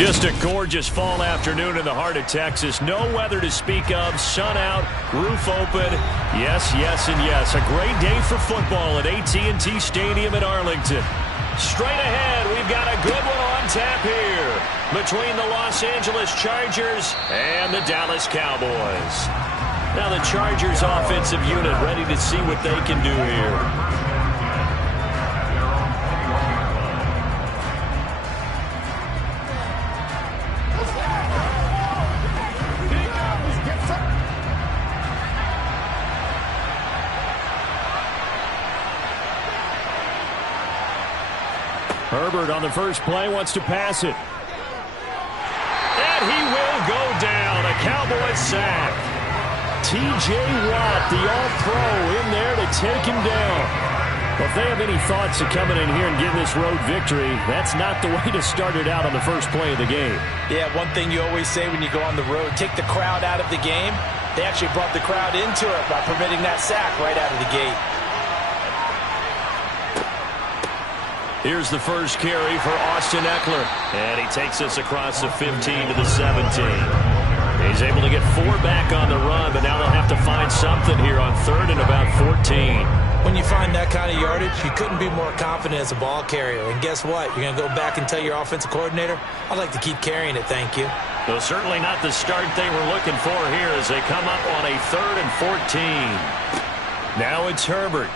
Just a gorgeous fall afternoon in the heart of Texas. No weather to speak of. Sun out, roof open. Yes, yes, and yes. A great day for football at AT&T Stadium in Arlington. Straight ahead, we've got a good one on tap here between the Los Angeles Chargers and the Dallas Cowboys. Now the Chargers offensive unit ready to see what they can do here. Herbert on the first play wants to pass it. And he will go down. A Cowboys sack. T.J. Watt, the all-pro, in there to take him down. Well, if they have any thoughts of coming in here and getting this road victory, that's not the way to start it out on the first play of the game. Yeah, one thing you always say when you go on the road, take the crowd out of the game. They actually brought the crowd into it by permitting that sack right out of the gate. Here's the first carry for Austin Eckler. And he takes us across the 15 to the 17. He's able to get 4 back on the run, but now they'll have to find something here on 3rd and about 14. When you find that kind of yardage, you couldn't be more confident as a ball carrier. And guess what? You're going to go back and tell your offensive coordinator, I'd like to keep carrying it, thank you. Well, certainly not the start they were looking for here as they come up on a 3rd and 14. Now it's Herbert.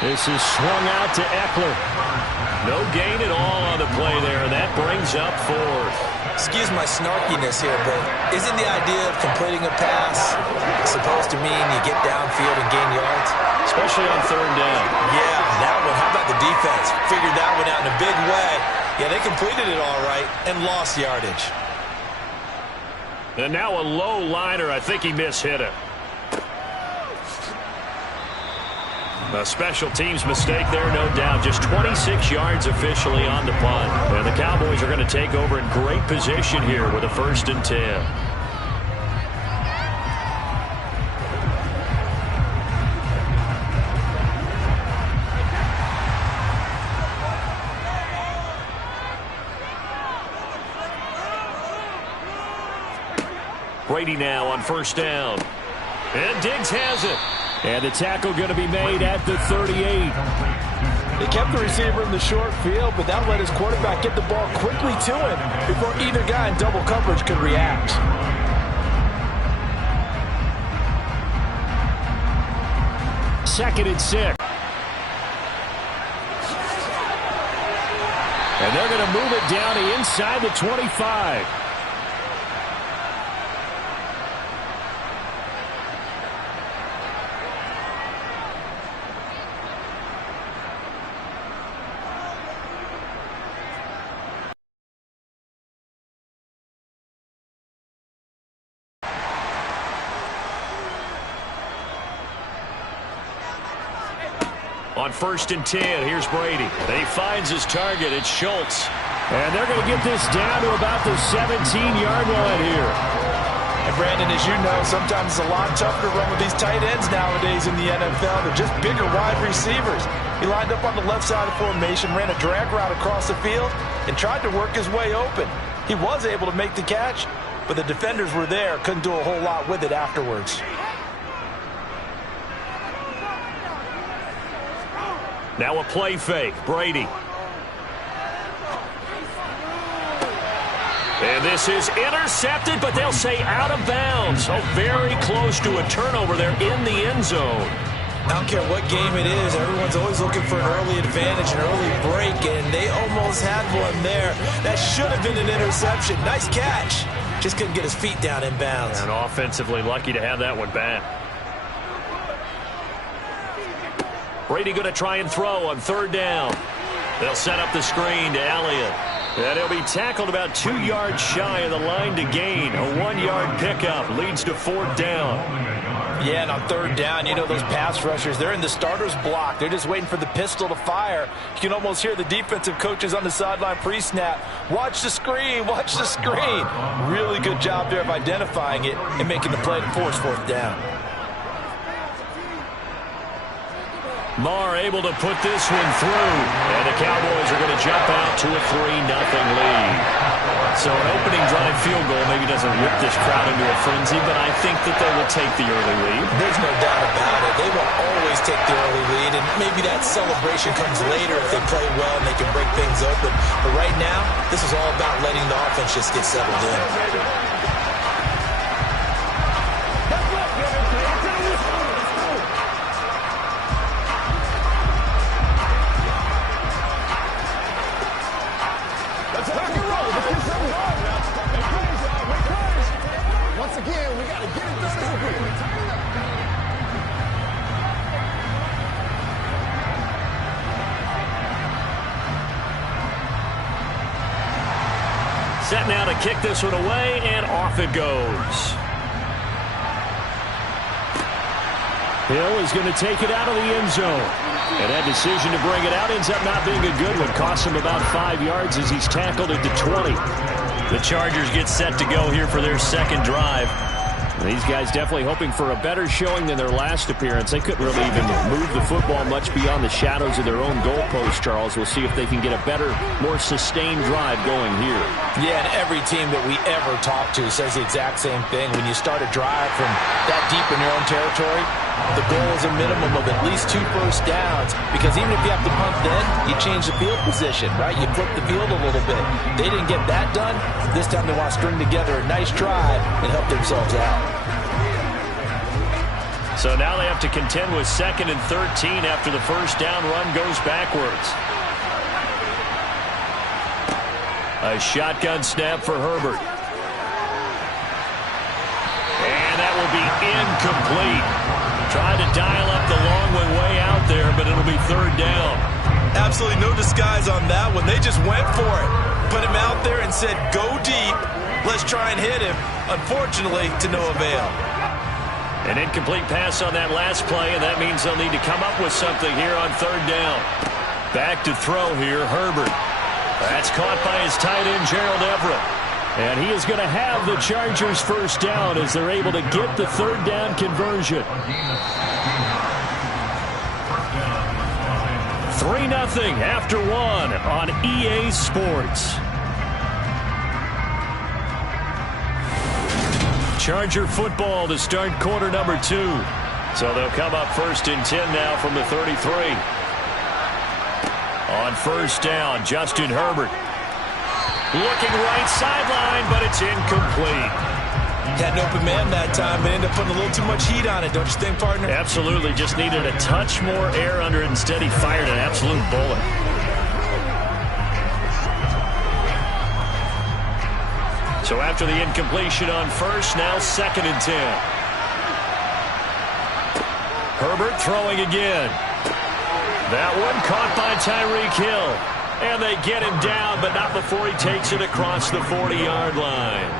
This is swung out to Eckler. No gain at all on the play there, and that brings up 4th. Excuse my snarkiness here, but isn't the idea of completing a pass supposed to mean you get downfield and gain yards? Especially on 3rd down. Yeah, that one. How about the defense? Figured that one out in a big way. Yeah, they completed it all right and lost yardage. And now a low liner. I think he mishit it. A special teams mistake there, no doubt. Just 26 yards officially on the punt. And the Cowboys are going to take over in great position here with a 1st and 10. Brady now on 1st down. And Diggs has it. And the tackle going to be made at the 38. They kept the receiver in the short field, but that let his quarterback get the ball quickly to him before either guy in double coverage could react. Second and 6. And they're going to move it down to inside the 25. On 1st and 10, here's Brady. And he finds his target. It's Schultz. And they're going to get this down to about the 17-yard line here. And Brandon, as you know, sometimes it's a lot tougher to run with these tight ends nowadays in the NFL. They're just bigger wide receivers. He lined up on the left side of the formation, ran a drag route across the field, and tried to work his way open. He was able to make the catch, but the defenders were there, couldn't do a whole lot with it afterwards. Now a play fake. Brady. And this is intercepted, but they'll say out of bounds. So very close to a turnover there in the end zone. I don't care what game it is. Everyone's always looking for an early advantage, an early break, and they almost had one there. That should have been an interception. Nice catch. Just couldn't get his feet down in bounds. And offensively lucky to have that one back. Brady going to try and throw on 3rd down. They'll set up the screen to Elliott. And he'll be tackled about 2 yards shy of the line to gain. A 1-yard pickup leads to 4th down. Yeah, and on 3rd down, you know those pass rushers, they're in the starter's block. They're just waiting for the pistol to fire. You can almost hear the defensive coaches on the sideline pre-snap. Watch the screen, watch the screen. Really good job there of identifying it and making the play to force 4th down. Marr able to put this one through. And the Cowboys are going to jump out to a 3-0 lead. So an opening drive field goal maybe doesn't whip this crowd into a frenzy, but I think that they will take the early lead. There's no doubt about it. They will always take the early lead, and maybe that celebration comes later if they play well and they can break things open. But right now, this is all about letting the offense just get settled in. Set now to kick this one away, and off it goes. Hill is going to take it out of the end zone. And that decision to bring it out ends up not being a good one. Costs him about 5 yards as he's tackled at the 20. The Chargers get set to go here for their second drive. These guys definitely hoping for a better showing than their last appearance. They couldn't really even move the football much beyond the shadows of their own goalpost, Charles. We'll see if they can get a better, more sustained drive going here. Yeah, and every team that we ever talk to says the exact same thing. When you start a drive from that deep in your own territory, the goal is a minimum of at least 2 first downs, because even if you have to punt then, you change the field position, right? You flip the field a little bit. They didn't get that done. This time they want to string together a nice drive and help themselves out. So now they have to contend with 2nd and 13 after the first down run goes backwards. A shotgun snap for Herbert. And that will be incomplete. Tried to dial up the long one way out there, but it'll be 3rd down. Absolutely no disguise on that one. They just went for it. Put him out there and said, go deep. Let's try and hit him. Unfortunately, to no avail. An incomplete pass on that last play, and that means they'll need to come up with something here on 3rd down. Back to throw here, Herbert. That's caught by his tight end, Gerald Everett. And he is going to have the Chargers first down as they're able to get the 3rd down conversion. 3-0 after 1 on EA Sports. Charger football to start quarter number 2. So they'll come up 1st and 10 now from the 33. On 1st down, Justin Herbert. Looking right sideline, but it's incomplete. Had an open man that time, but ended up putting a little too much heat on it, don't you think, partner? Absolutely. Just needed a touch more air under it. Instead, he fired an absolute bullet. So after the incompletion on 1st, now 2nd and 10. Herbert throwing again. That one caught by Tyreek Hill. And they get him down, but not before he takes it across the 40-yard line.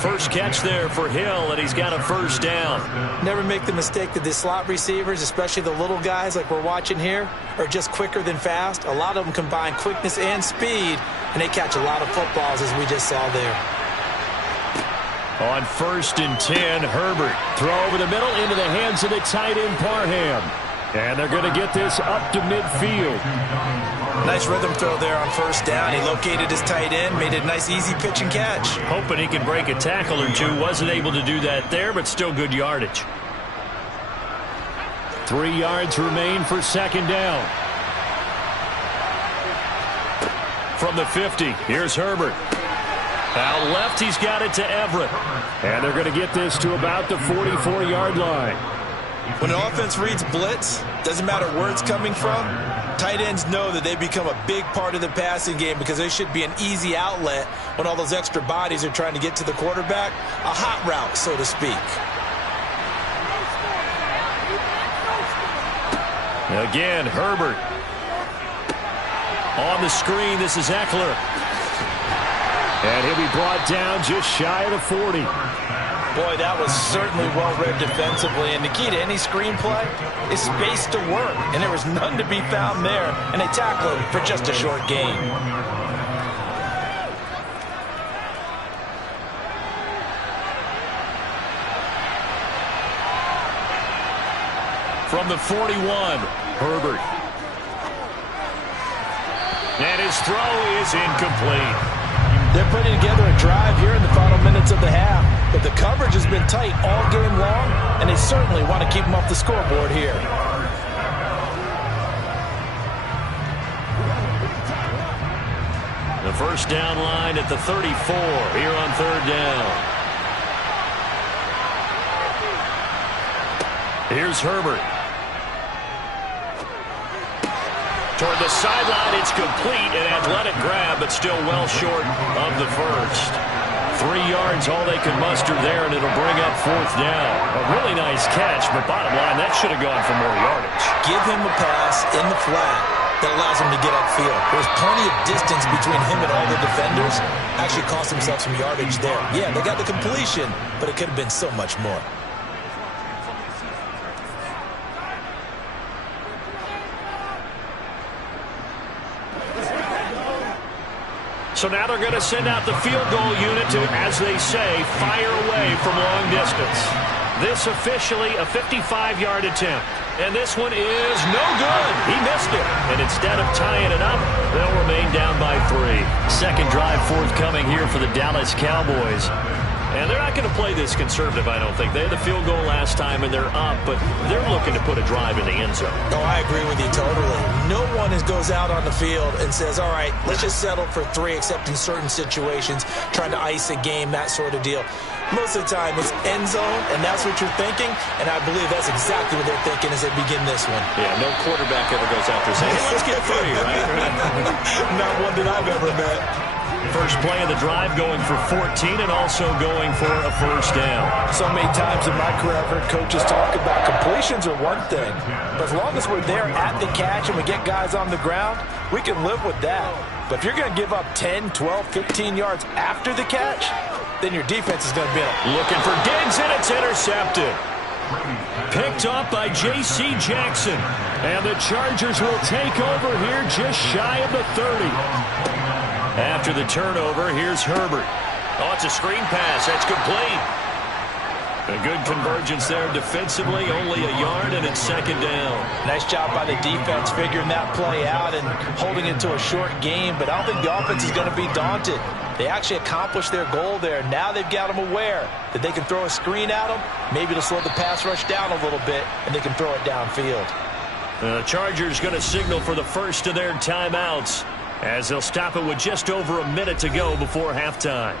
First catch there for Hill, and he's got a 1st down. Never make the mistake that the slot receivers, especially the little guys like we're watching here, are just quicker than fast. A lot of them combine quickness and speed, and they catch a lot of footballs, as we just saw there. On 1st and 10, Herbert. Throw over the middle into the hands of the tight end, Parham. And they're going to get this up to midfield. Nice rhythm throw there on 1st down. He located his tight end, made it a nice easy pitch and catch. Hoping he can break a tackle or two. Wasn't able to do that there, but still good yardage. 3 yards remain for 2nd down. From the 50, here's Herbert. Out left, he's got it to Everett. And they're going to get this to about the 44-yard line. When an offense reads blitz, doesn't matter where it's coming from, tight ends know that they become a big part of the passing game because they should be an easy outlet when all those extra bodies are trying to get to the quarterback. A hot route, so to speak. Again, Herbert. On the screen, this is Eckler. And he'll be brought down just shy of the 40. Boy, that was certainly well-read defensively. And the key to any screenplay is space to work. And there was none to be found there. And they tackled him for just a short gain. From the 41, Herbert. And his throw is incomplete. They're putting together a drive here in the final minutes of the half, but the coverage has been tight all game long, and they certainly want to keep them off the scoreboard here. The first down line at the 34 here on third down. Here's Herbert. Toward the sideline, it's complete. An athletic grab, but still well short of the first. 3 yards, all they can muster there, and it'll bring up fourth down. A really nice catch, but bottom line, that should have gone for more yardage. Give him a pass in the flat that allows him to get upfield. There's plenty of distance between him and all the defenders. Actually cost himself some yardage there. Yeah, they got the completion, but it could have been so much more. So now they're going to send out the field goal unit to, as they say, fire away from long distance. This officially a 55-yard attempt. And this one is no good. He missed it. And instead of tying it up, they'll remain down by 3. Second drive forthcoming here for the Dallas Cowboys. And they're not going to play this conservative, I don't think. They had the field goal last time, and they're up, but they're looking to put a drive in the end zone. Oh, I agree with you totally. No one goes out on the field and says, all right, let's just settle for 3, except in certain situations, trying to ice a game, that sort of deal. Most of the time, it's end zone, and that's what you're thinking, and I believe that's exactly what they're thinking as they begin this one. Yeah, no quarterback ever goes out there saying, hey, let's get 3, right? Not one that I've ever met. First play of the drive going for 14 and also going for a first down. So many times in my career I've heard coaches talk about completions are one thing. But as long as we're there at the catch and we get guys on the ground, we can live with that. But if you're going to give up 10, 12, 15 yards after the catch, then your defense is going to be looking for Diggs, and it's intercepted. Picked off by J.C. Jackson. And the Chargers will take over here just shy of the 30. After the turnover, here's Herbert. Oh, it's a screen pass. That's complete. A good convergence there defensively. Only a yard, and it's second down. Nice job by the defense figuring that play out and holding it to a short game. But I don't think the offense is going to be daunted. They actually accomplished their goal there. Now they've got them aware that they can throw a screen at them. Maybe to slow the pass rush down a little bit, and they can throw it downfield. The Chargers going to signal for the first of their timeouts, as they'll stop it with just over a minute to go before halftime.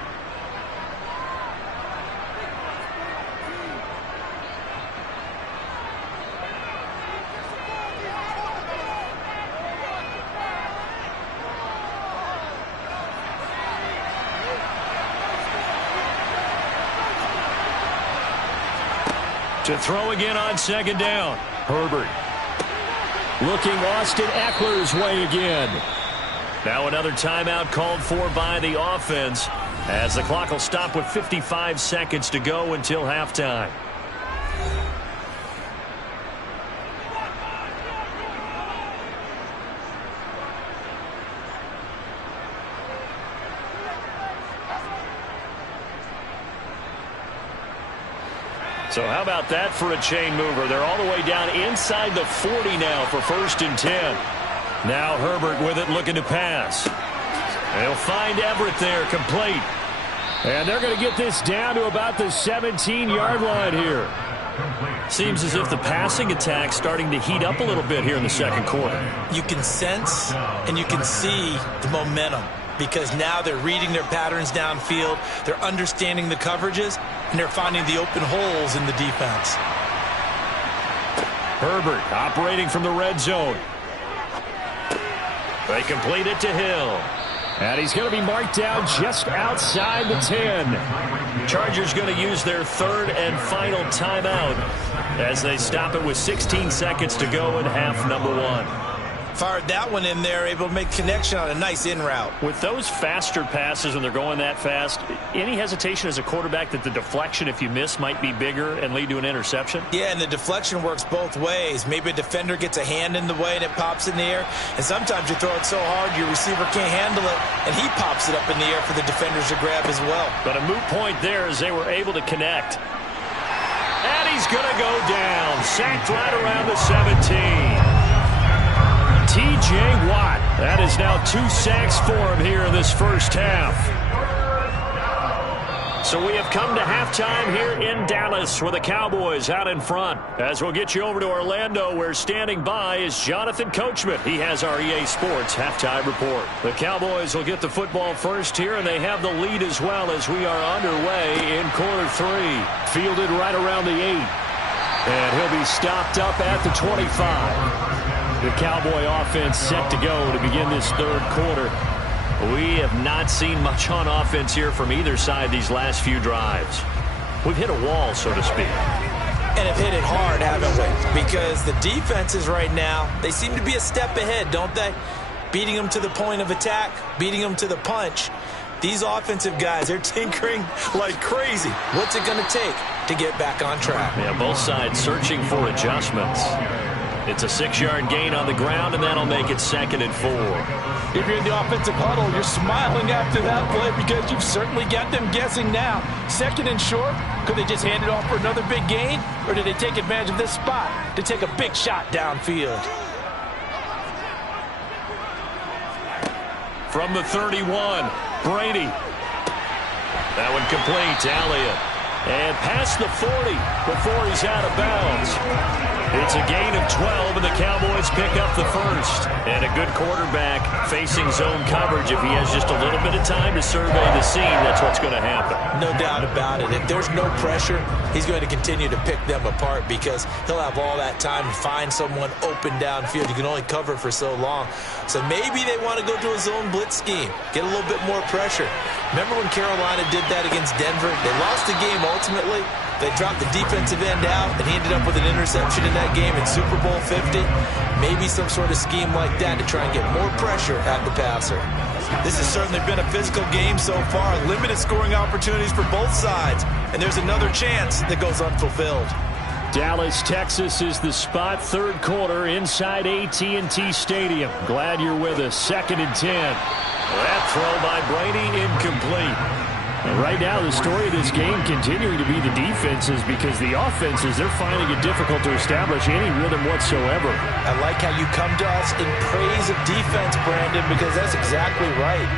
To throw again on second down. Herbert. Looking Austin Eckler's way again. Now another timeout called for by the offense, as the clock will stop with 55 seconds to go until halftime. So how about that for a chain mover? They're all the way down inside the 40 now for first and 10. Now Herbert with it, looking to pass. They'll find Everett there, complete. And they're going to get this down to about the 17-yard line here. Seems as if the passing attack's starting to heat up a little bit here in the second quarter. You can sense and you can see the momentum, because now they're reading their patterns downfield, they're understanding the coverages, and they're finding the open holes in the defense. Herbert operating from the red zone. They complete it to Hill. And he's going to be marked down just outside the 10. Chargers going to use their third and final timeout as they stop it with 16 seconds to go in half number one. Fired that one in there, able to make connection on a nice in route. With those faster passes, and they're going that fast, any hesitation as a quarterback that the deflection, if you miss, might be bigger and lead to an interception? Yeah, and the deflection works both ways. Maybe a defender gets a hand in the way and it pops in the air, and sometimes you throw it so hard your receiver can't handle it, and he pops it up in the air for the defenders to grab as well. But a moot point there as they were able to connect. And he's going to go down, sacked right around the 17. That is now 2 sacks for him here in this first half. So we have come to halftime here in Dallas with the Cowboys out in front. As we'll get you over to Orlando, where standing by is Jonathan Coachman. He has our EA Sports halftime report. The Cowboys will get the football first here, and they have the lead as well as we are underway in quarter 3. Fielded right around the 8. And he'll be stopped up at the 25. The Cowboy offense set to go to begin this third quarter. We have not seen much on offense here from either side these last few drives. We've hit a wall, so to speak. And have hit it hard, haven't we? Because the defenses right now, they seem to be a step ahead, don't they? Beating them to the point of attack, beating them to the punch. These offensive guys, they're tinkering like crazy. What's it going to take to get back on track? Yeah, both sides searching for adjustments. It's a 6-yard gain on the ground, and that'll make it 2nd and 4. If you're in the offensive huddle, you're smiling after that play because you've certainly got them guessing now. 2nd and short, could they just hand it off for another big gain? Or did they take advantage of this spot to take a big shot downfield? From the 31, Brady. That one complete to Elliott. And past the 40 before he's out of bounds. It's a gain of 12, and the Cowboys pick up the first. And a good quarterback facing zone coverage. If he has just a little bit of time to survey the scene, that's what's going to happen. No doubt about it. If there's no pressure, he's going to continue to pick them apart because he'll have all that time to find someone open downfield. You can only cover for so long. So maybe they want to go to a zone blitz scheme, get a little bit more pressure. Remember when Carolina did that against Denver? They lost the game ultimately. They dropped the defensive end out, and he ended up with an interception in that game in Super Bowl 50. Maybe some sort of scheme like that to try and get more pressure at the passer. This has certainly been a physical game so far. Limited scoring opportunities for both sides. And there's another chance that goes unfulfilled. Dallas, Texas is the spot. Third quarter inside AT&T Stadium. Glad you're with us. 2nd and 10. That throw by Brady incomplete. And right now, the story of this game continuing to be the defenses because the offenses, they're finding it difficult to establish any rhythm whatsoever. I like how you come to us in praise of defense, Brandon, because that's exactly right.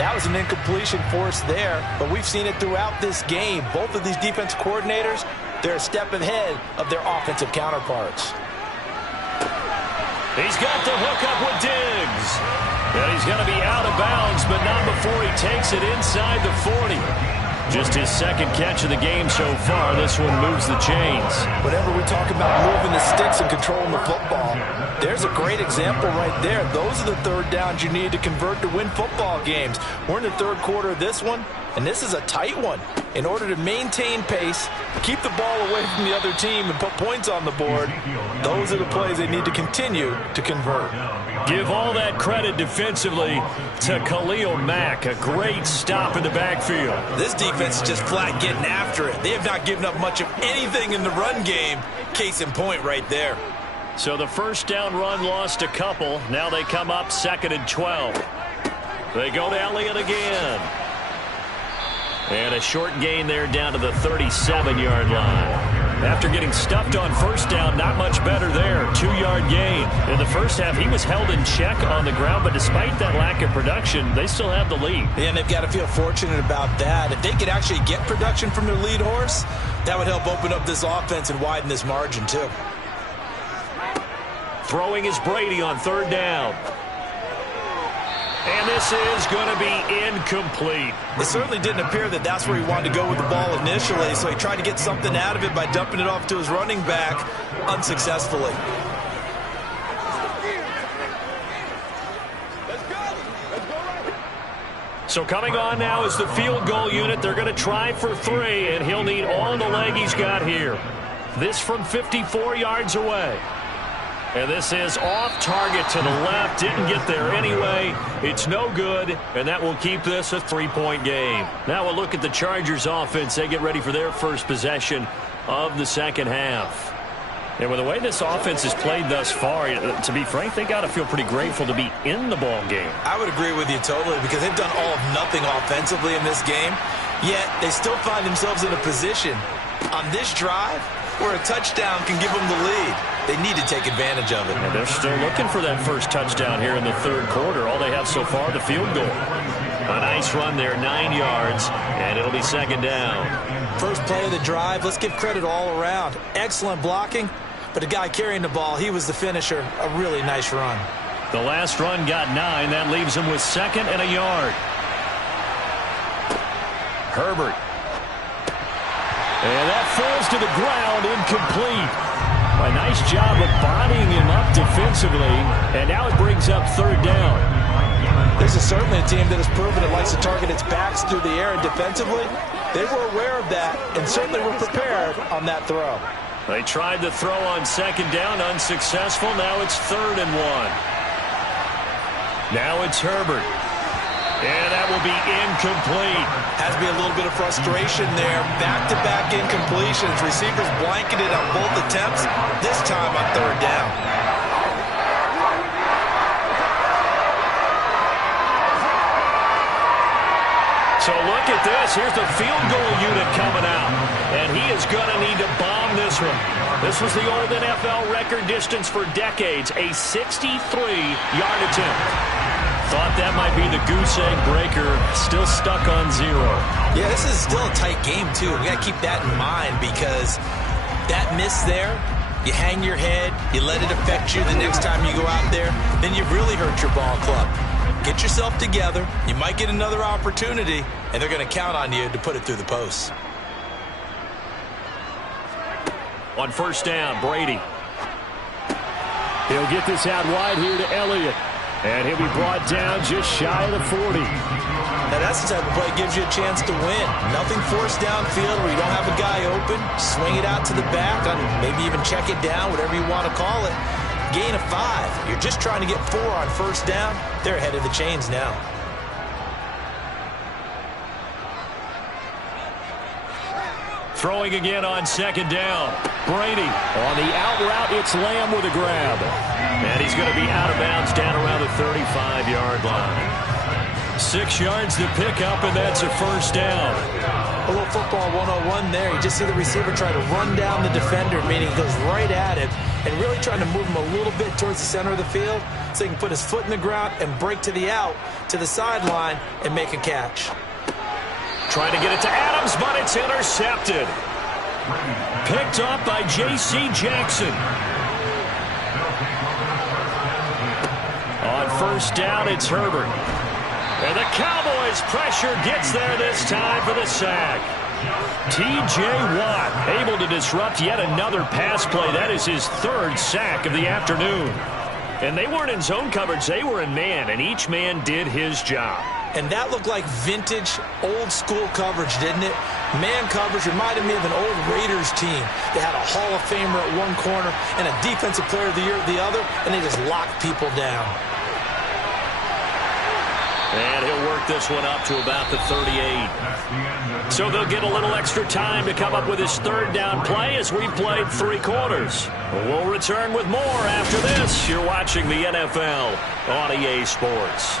That was an incompletion force there, but we've seen it throughout this game. Both of these defense coordinators, they're a step ahead of their offensive counterparts. He's got the hook up with Diggs. And he's going to be out of bounds, but not before he takes it inside the 40. Just his 2nd catch of the game so far. This one moves the chains. Whenever we talk about moving the sticks and controlling the football, there's a great example right there. Those are the third downs you need to convert to win football games. We're in the third quarter of this one, and this is a tight one. In order to maintain pace, keep the ball away from the other team, and put points on the board, those are the plays they need to continue to convert. Give all that credit defensively to Khalil Mack. A great stop in the backfield. This defense is just flat getting after it. They have not given up much of anything in the run game. Case in point right there. So the first down run lost a couple. Now they come up 2nd and 12. They go to Elliott again. And a short gain there down to the 37-yard line. After getting stuffed on first down, not much better there. 2-yard gain. In the first half, he was held in check on the ground, but despite that lack of production, they still have the lead. And they've got to feel fortunate about that. If they could actually get production from their lead horse, that would help open up this offense and widen this margin too. Throwing is Brady on 3rd down. And this is going to be incomplete. It certainly didn't appear that that's where he wanted to go with the ball initially, so he tried to get something out of it by dumping it off to his running back unsuccessfully. So coming on now is the field goal unit. They're going to try for 3, and he'll need all the leg he's got here. This from 54 yards away. And this is off target to the left. Didn't get there anyway. It's no good, and that will keep this a 3-point game. Now we'll look at the Chargers offense. They get ready for their first possession of the second half. And with the way this offense has played thus far, to be frank, they got to feel pretty grateful to be in the ball game. I would agree with you totally because they've done all of nothing offensively in this game, yet they still find themselves in a position on this drive where a touchdown can give them the lead. They need to take advantage of it. And they're still looking for that first touchdown here in the third quarter. All they have so far, the field goal. A nice run there, 9 yards, and it'll be second down. First play of the drive, let's give credit all around. Excellent blocking, but the guy carrying the ball, he was the finisher. A really nice run. The last run got 9. That leaves him with 2nd and a yard. Herbert. And that falls to the ground, incomplete. A nice job of bodying him up defensively, and now it brings up third down. This is certainly a team that has proven it likes to target its backs through the air, and defensively, they were aware of that and certainly were prepared on that throw. They tried the throw on second down, unsuccessful. Now it's 3rd and 1. Now it's Herbert. And that will be incomplete. Has to be a little bit of frustration there. Back-to-back incompletions. Receivers blanketed on both attempts, this time on third down. So look at this. Here's the field goal unit coming out. And he is going to need to bomb this one. This was the old NFL record distance for decades, a 63-yard attempt. Thought that might be the goose egg breaker. Still stuck on 0. Yeah, this is still a tight game, too. We got to keep that in mind because that miss there, you hang your head, you let it affect you the next time you go out there, then you've really hurt your ball club. Get yourself together. You might get another opportunity, and they're going to count on you to put it through the posts. On first down, Brady. He'll get this out wide here to Elliott. And he'll be brought down just shy of the 40. Now that's the type of play that gives you a chance to win. Nothing forced downfield where you don't have a guy open. Swing it out to the back, maybe even check it down, whatever you want to call it. Gain of 5. You're just trying to get 4 on first down. They're ahead of the chains now. Throwing again on second down. Brady on the out route. It's Lamb with a grab. And he's going to be out of bounds down around the 35-yard line. 6 yards to pick up, and that's a first down. A little football 101 there. You just see the receiver try to run down the defender, meaning he goes right at him, and really trying to move him a little bit towards the center of the field so he can put his foot in the ground and break to the out, to the sideline, and make a catch. Trying to get it to Adams, but it's intercepted. Picked up by J.C. Jackson. On first down, it's Herbert. And the Cowboys' pressure gets there this time for the sack. T.J. Watt able to disrupt yet another pass play. That is his 3rd sack of the afternoon. And they weren't in zone coverage. They were in man, and each man did his job. And that looked like vintage, old-school coverage, didn't it? Man coverage reminded me of an old Raiders team. They had a Hall of Famer at one corner and a Defensive Player of the Year at the other, and they just locked people down. And he'll work this one up to about the 38. So they'll get a little extra time to come up with his 3rd down play as we've played 3 quarters. We'll return with more after this. You're watching the NFL on EA Sports.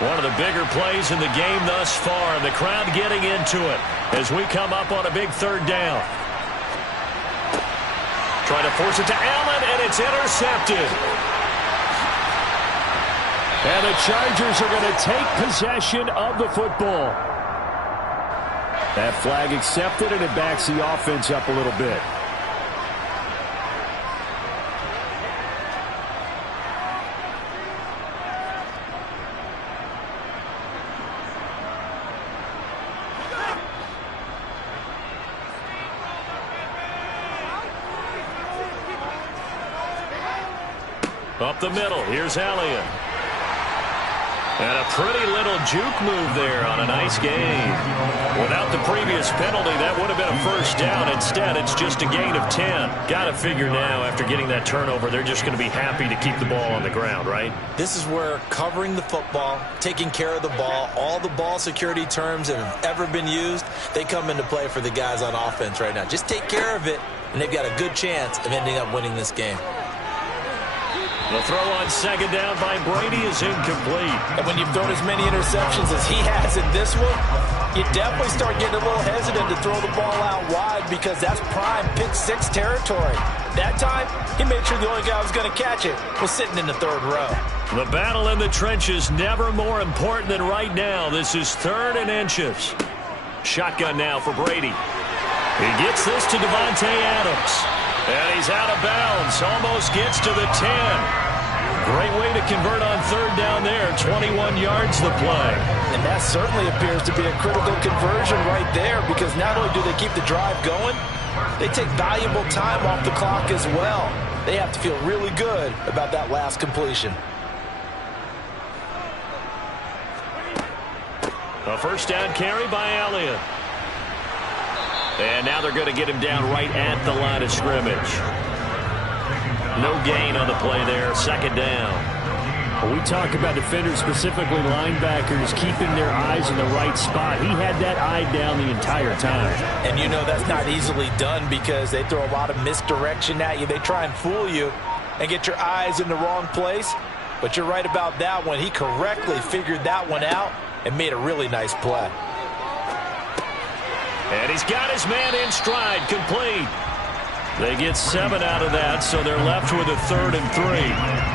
One of the bigger plays in the game thus far, and the crowd getting into it as we come up on a big 3rd down. Trying to force it to Allen, and it's intercepted. And the Chargers are going to take possession of the football. That flag accepted, and it backs the offense up a little bit. Up the middle, here's Elliott. And a pretty little juke move there on a nice game. Without the previous penalty, that would have been a first down. Instead, it's just a gain of 10. Got to figure now, after getting that turnover, they're just going to be happy to keep the ball on the ground, right? This is where covering the football, taking care of the ball, all the ball security terms that have ever been used, they come into play for the guys on offense right now. Just take care of it, and they've got a good chance of ending up winning this game. The throw on second down by Brady is incomplete. And when you've thrown as many interceptions as he has in this one, you definitely start getting a little hesitant to throw the ball out wide because that's prime pick six territory. That time, he made sure the only guy who was going to catch it was sitting in the third row. The battle in the trenches never more important than right now. This is 3rd and inches. Shotgun now for Brady. He gets this to Devontae Adams. And he's out of bounds. Almost gets to the 10. Great way to convert on 3rd down there. 21 yards the play. And that certainly appears to be a critical conversion right there because not only do they keep the drive going, they take valuable time off the clock as well. They have to feel really good about that last completion. A first down carry by Elliott. And now they're going to get him down right at the line of scrimmage. No gain on the play there. 2nd down. When we talk about defenders, specifically linebackers, keeping their eyes in the right spot, he had that eye down the entire time. And you know that's not easily done because they throw a lot of misdirection at you. They try and fool you and get your eyes in the wrong place. But you're right about that one. He correctly figured that one out and made a really nice play. And he's got his man in stride, complete. They get 7 out of that, so they're left with a 3rd and 3.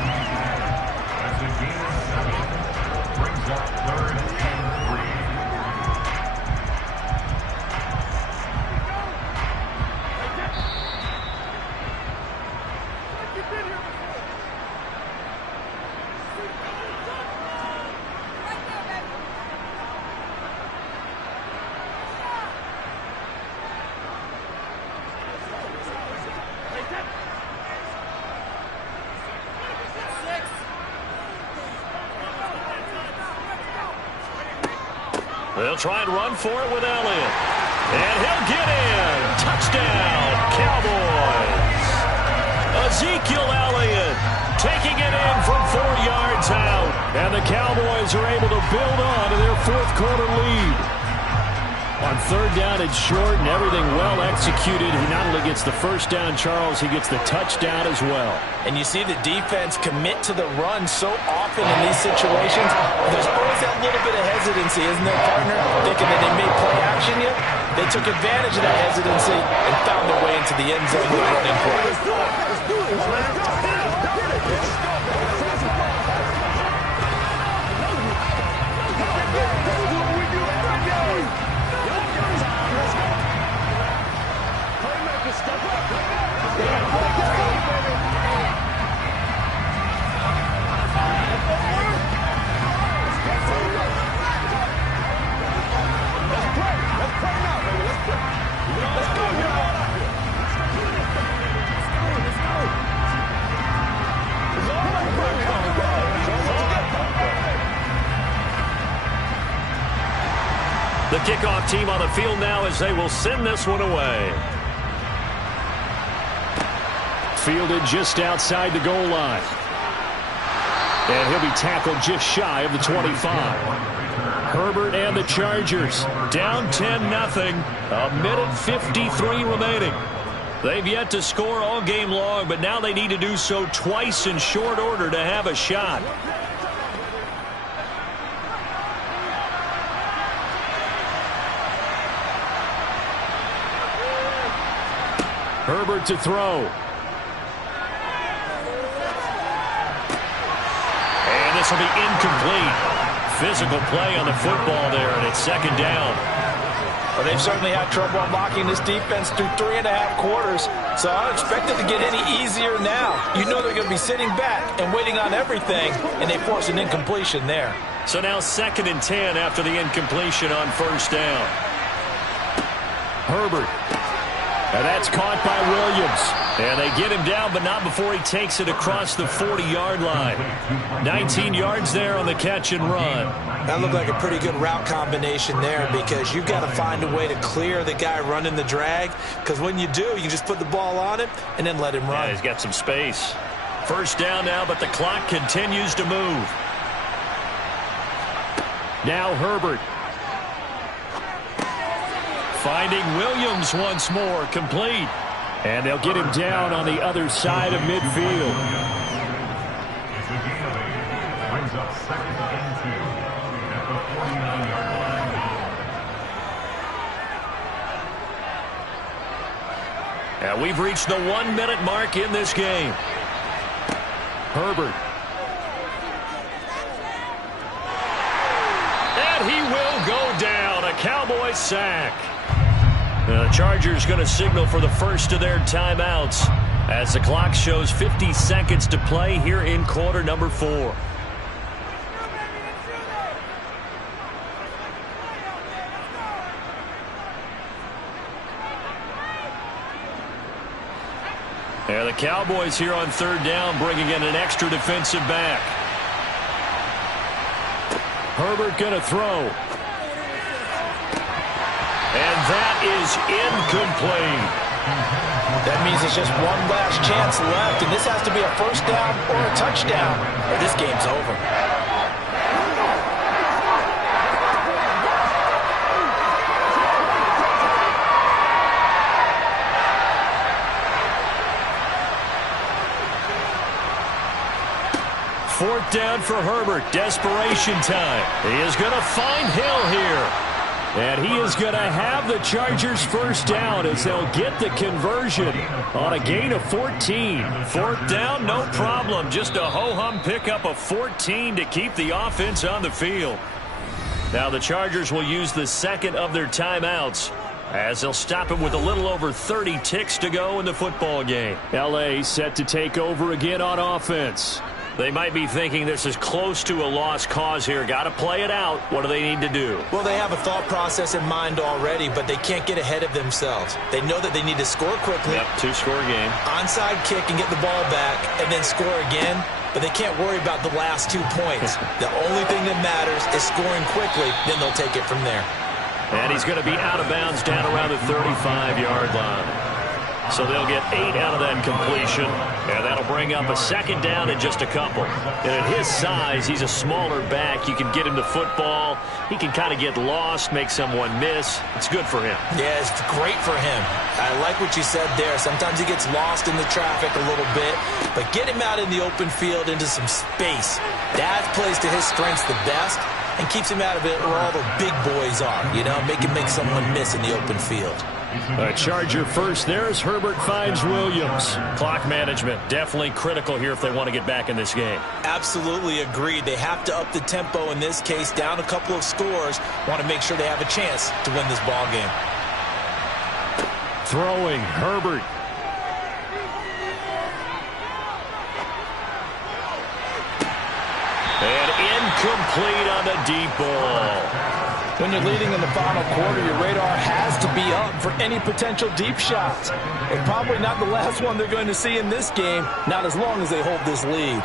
They'll try and run for it with Elliott. And he'll get in. Touchdown, Cowboys. Ezekiel Elliott taking it in from 4 yards out. And the Cowboys are able to build on to their 4th quarter lead. On 3rd down and short and everything well executed. He not only gets the first down, Charles, he gets the touchdown as well. And you see the defense commit to the run so often in these situations. There's always that little bit of hesitancy, isn't there, partner? Thinking that they may play action yet. They took advantage of that hesitancy and found their way into the end zone with a running play. The kickoff team on the field now as they will send this one away. Fielded just outside the goal line. And he'll be tackled just shy of the 25. Herbert and the Chargers down 10-0. 1:53 remaining. They've yet to score all game long, but now they need to do so twice in short order to have a shot. Herbert to throw. And this will be incomplete. Physical play on the football there, and it's 2nd down. Well, they've certainly had trouble unlocking this defense through 3.5 quarters, so I don't expect it to get any easier now. You know they're going to be sitting back and waiting on everything, and they force an incompletion there. So now 2nd and 10 after the incompletion on 1st down. Herbert. And that's caught by Williams. And they get him down, but not before he takes it across the 40-yard line. 19 yards there on the catch and run. That looked like a pretty good route combination there because you've got to find a way to clear the guy running the drag, because when you do, you just put the ball on him and then let him run. Yeah, he's got some space. 1st down now, but the clock continues to move. Now Herbert. Finding Williams once more, complete. And they'll get him down on the other side of midfield. brings up 2nd and 2 at the 49-yard line. And we've reached the 1-minute mark in this game. Herbert. And he will go down. A Cowboy sack. The Chargers going to signal for the first of their timeouts as the clock shows 50 seconds to play here in quarter number 4. Yeah, the Cowboys here on 3rd down bringing in an extra defensive back. Herbert going to throw. And that is incomplete. That means it's just one last chance left, and this has to be a first down or a touchdown, or this game's over. Fourth down for Herbert. Desperation time. He is going to find Hill here. And he is going to have the Chargers first down as they'll get the conversion on a gain of 14. 4th down, no problem. Just a ho-hum pickup of 14 to keep the offense on the field. Now the Chargers will use the second of their timeouts as they'll stop it with a little over 30 ticks to go in the football game. L.A. set to take over again on offense. They might be thinking this is close to a lost cause here. Got to play it out. What do they need to do? Well, they have a thought process in mind already, but they can't get ahead of themselves. They know that they need to score quickly. Yep, 2-score game. Onside kick and get the ball back and then score again. But they can't worry about the last 2 points. The only thing that matters is scoring quickly. Then they'll take it from there. And he's going to be out of bounds down around the 35-yard line. So they'll get 8 out of that completion. And that'll bring up a second down in just a couple. And at his size, he's a smaller back. You can get him to football. He can kind of get lost, make someone miss. It's good for him. Yeah, it's great for him. I like what you said there. Sometimes he gets lost in the traffic a little bit. But get him out in the open field into some space. That plays to his strengths the best and keeps him out of it where all the big boys are. You know, make someone miss in the open field. A Charger first there as Herbert finds Williams. Clock management definitely critical here if they want to get back in this game. Absolutely agreed. They have to up the tempo in this case, down a couple of scores. Want to make sure they have a chance to win this ball game. Throwing, Herbert. And incomplete on the deep ball. When you're leading in the final quarter, your radar has to be up for any potential deep shots. And probably not the last one they're going to see in this game, not as long as they hold this lead.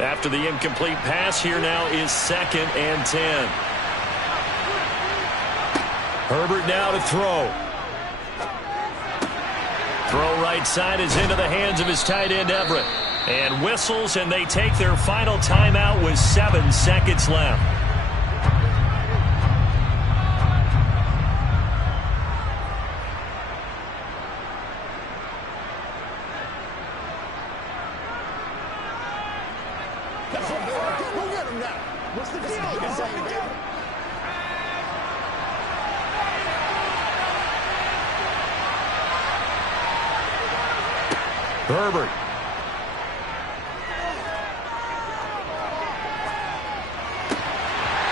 After the incomplete pass, here now is 2nd and 10. Herbert now to throw. Throw right side is into the hands of his tight end, Everett. And whistles, and they take their final timeout with 7 seconds left. Herbert.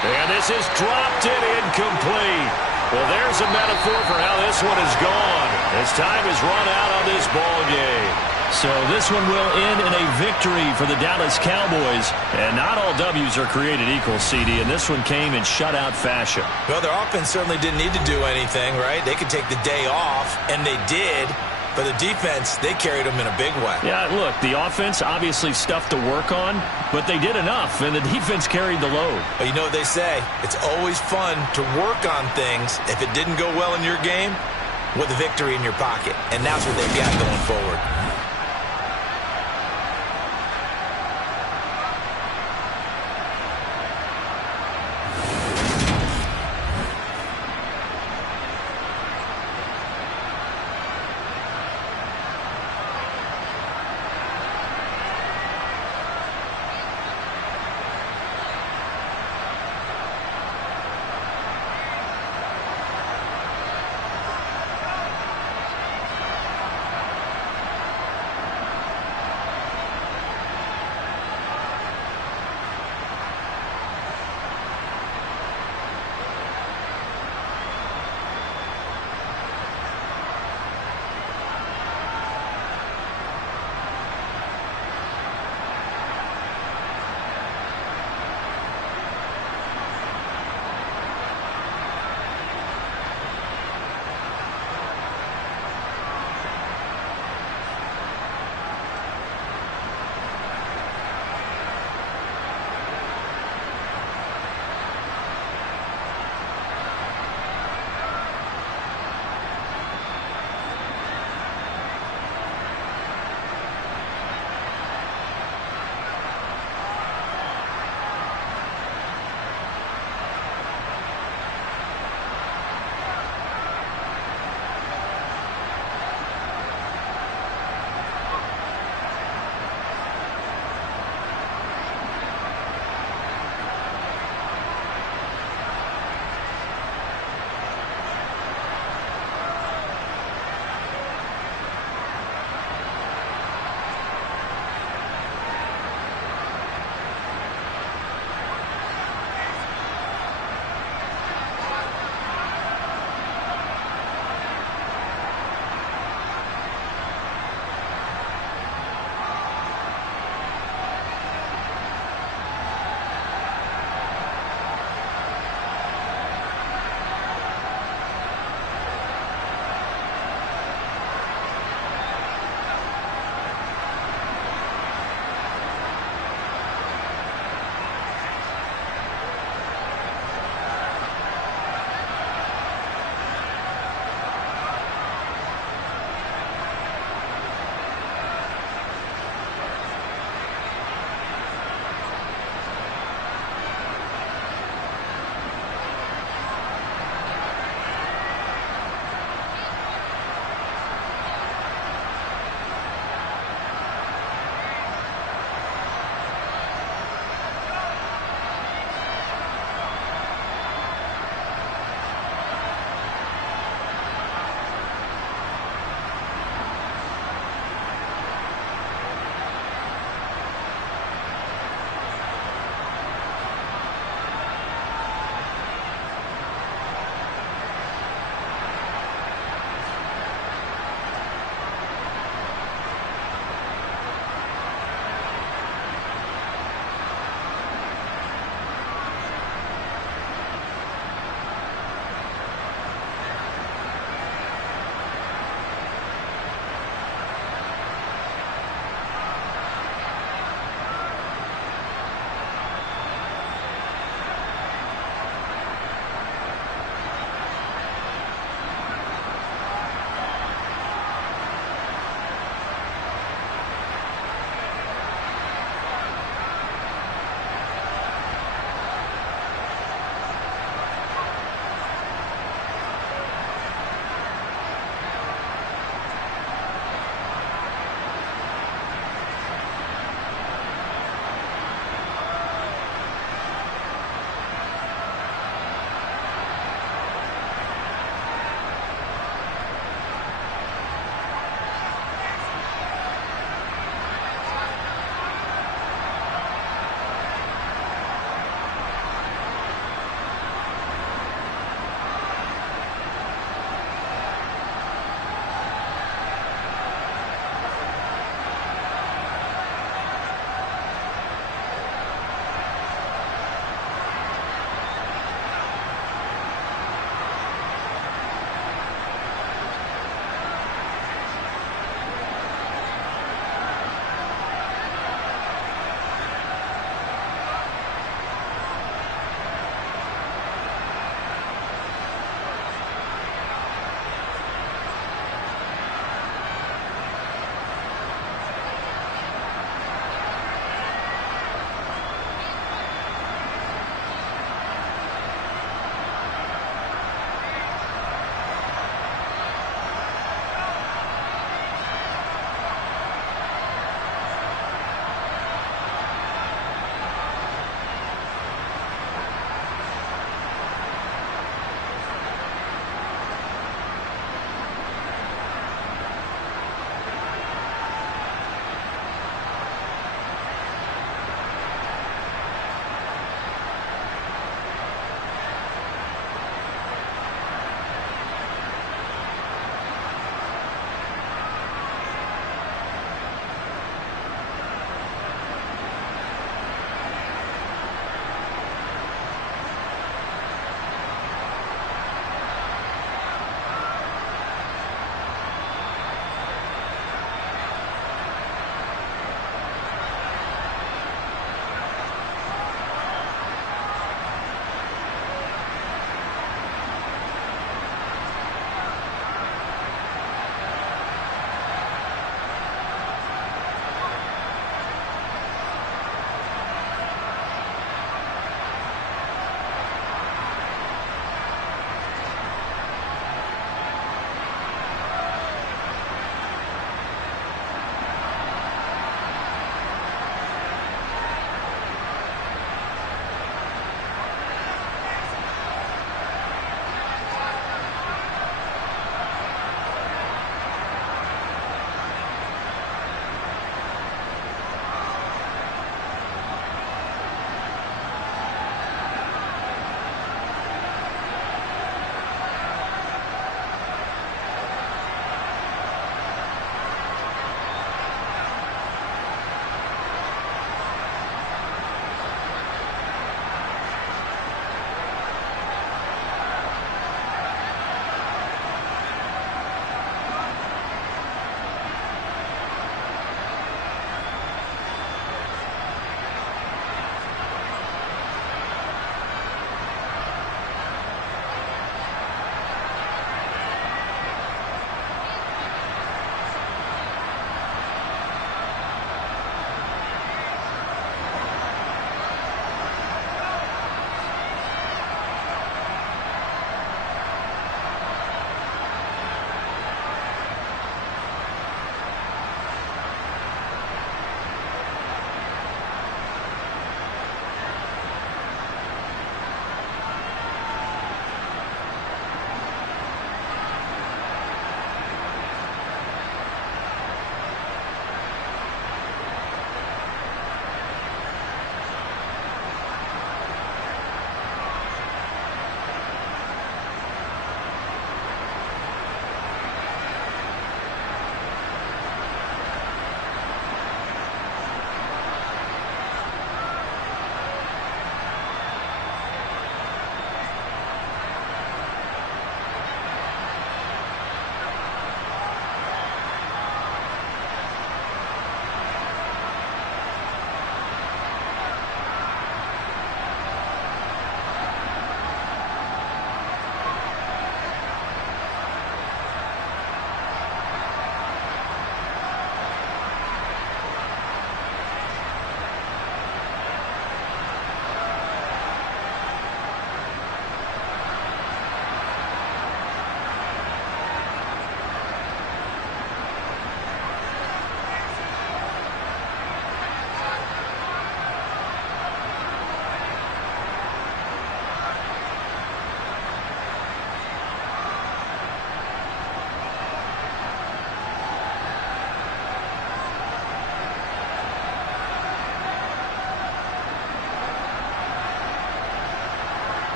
And this is dropped and incomplete. Well, there's a metaphor for how this one is gone. As time has run out on this ball game. So this one will end in a victory for the Dallas Cowboys. And not all W's are created equal, CD, and this one came in shutout fashion. Well, their offense certainly didn't need to do anything, right? They could take the day off, and they did. But the defense, they carried them in a big way. Yeah, look, the offense obviously stuff to work on, but they did enough, and the defense carried the load. But you know what they say? It's always fun to work on things if it didn't go well in your game with a victory in your pocket. And that's what they've got going forward.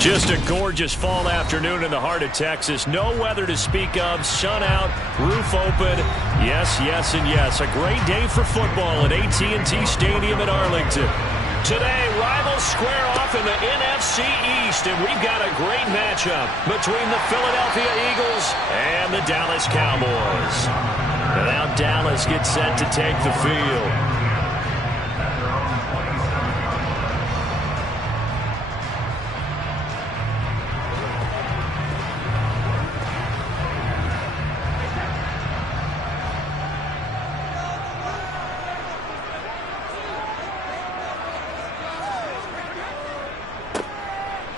Just a gorgeous fall afternoon in the heart of Texas. No weather to speak of. Sun out, roof open. Yes, yes, and yes. A great day for football at AT&T Stadium in Arlington. Today, rivals square off in the NFC East, and we've got a great matchup between the Philadelphia Eagles and the Dallas Cowboys. And now Dallas gets set to take the field.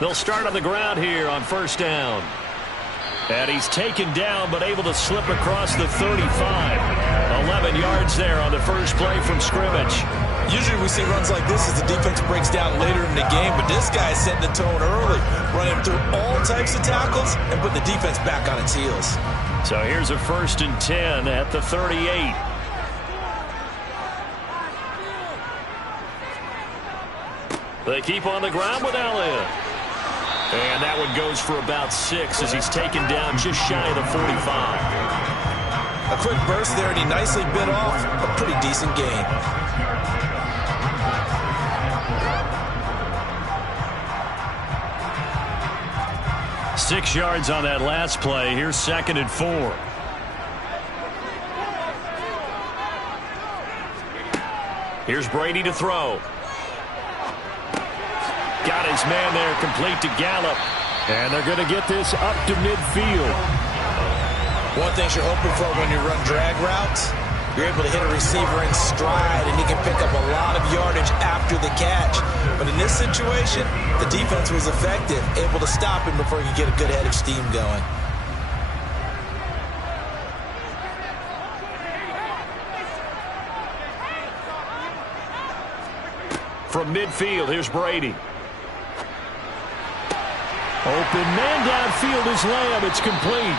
They'll start on the ground here on first down. And he's taken down but able to slip across the 35. 11 yards there on the first play from scrimmage. Usually we see runs like this as the defense breaks down later in the game, but this guy is setting the tone early, running through all types of tackles and put the defense back on its heels. So here's a 1st and 10 at the 38. They keep on the ground with Elliott. And that one goes for about 6 as he's taken down just shy of the 45. A quick burst there, and he nicely bit off a pretty decent gain. Six yards on that last play. Here's 2nd and 4. Here's Brady to throw. Got his man there, complete to Gallup. And they're going to get this up to midfield. One thing you're hoping for when you run drag routes, you're able to hit a receiver in stride, and he can pick up a lot of yardage after the catch. But in this situation, the defense was effective, able to stop him before he could get a good head of steam going. From midfield, here's Brady. Open man downfield is Lamb. It's complete.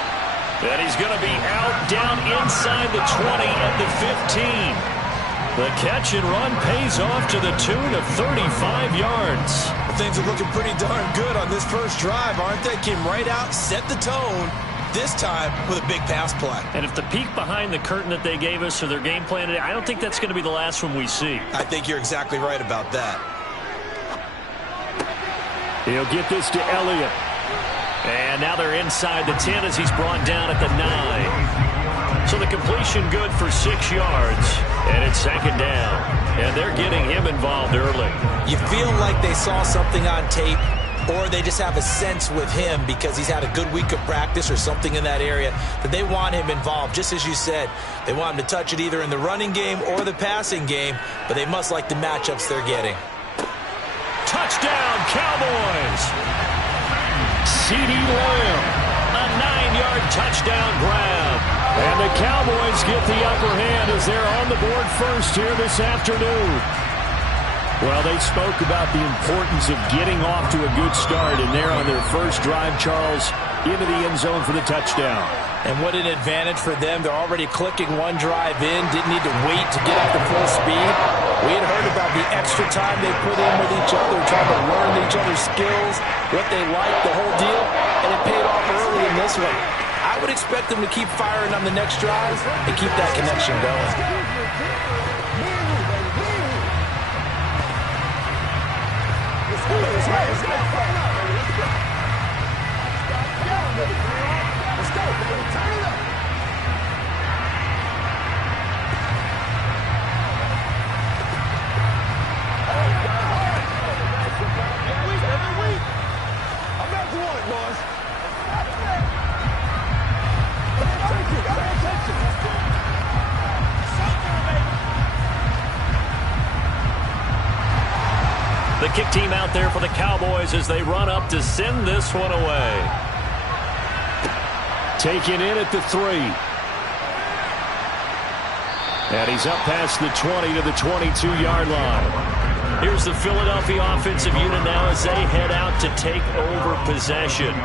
And he's going to be out down inside the 20 at the 15. The catch and run pays off to the tune of 35 yards. Well, things are looking pretty darn good on this first drive, aren't they? Came right out, set the tone, this time with a big pass play. And if the peek behind the curtain that they gave us or their game plan today, I don't think that's going to be the last one we see. I think you're exactly right about that. He'll get this to Elliott. And now they're inside the 10 as he's brought down at the 9. So the completion good for 6 yards. And it's 2nd down. And they're getting him involved early. You feel like they saw something on tape, or they just have a sense with him because he's had a good week of practice or something in that area that they want him involved. Just as you said, they want him to touch it either in the running game or the passing game, but they must like the matchups they're getting. Touchdown, Cowboys! CeeDee Lamb, a 9-yard touchdown grab. And the Cowboys get the upper hand as they're on the board first here this afternoon. Well, they spoke about the importance of getting off to a good start, and they're on their first drive, Charles, into the end zone for the touchdown. And what an advantage for them. They're already clicking one drive in, didn't need to wait to get up to full speed. We had heard about the extra time they put in with each other, trying to learn each other's skills, what they like, the whole deal, and it paid off early in this one. I would expect them to keep firing on the next drive and keep that connection going. The kick team out there for the Cowboys as they run up to send this one away. Taken in at the 3. And he's up past the 20 to the 22-yard line. Here's the Philadelphia offensive unit now as they head out to take over possession.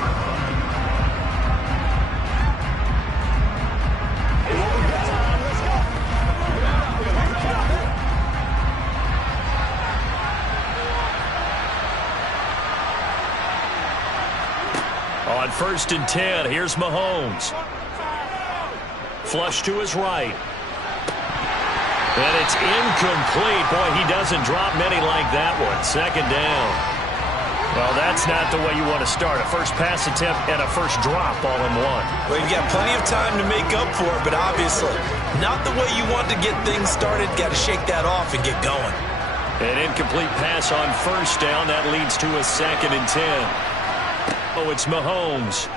On 1st and 10, here's Mahomes. Flush to his right. And it's incomplete. Boy, he doesn't drop many like that one. 2nd down. Well, that's not the way you want to start. A first pass attempt and a first drop all in one. Well, you've got plenty of time to make up for it, but obviously not the way you want to get things started. Got to shake that off and get going. An incomplete pass on 1st down. That leads to a 2nd and 10. Oh, it's Mahomes.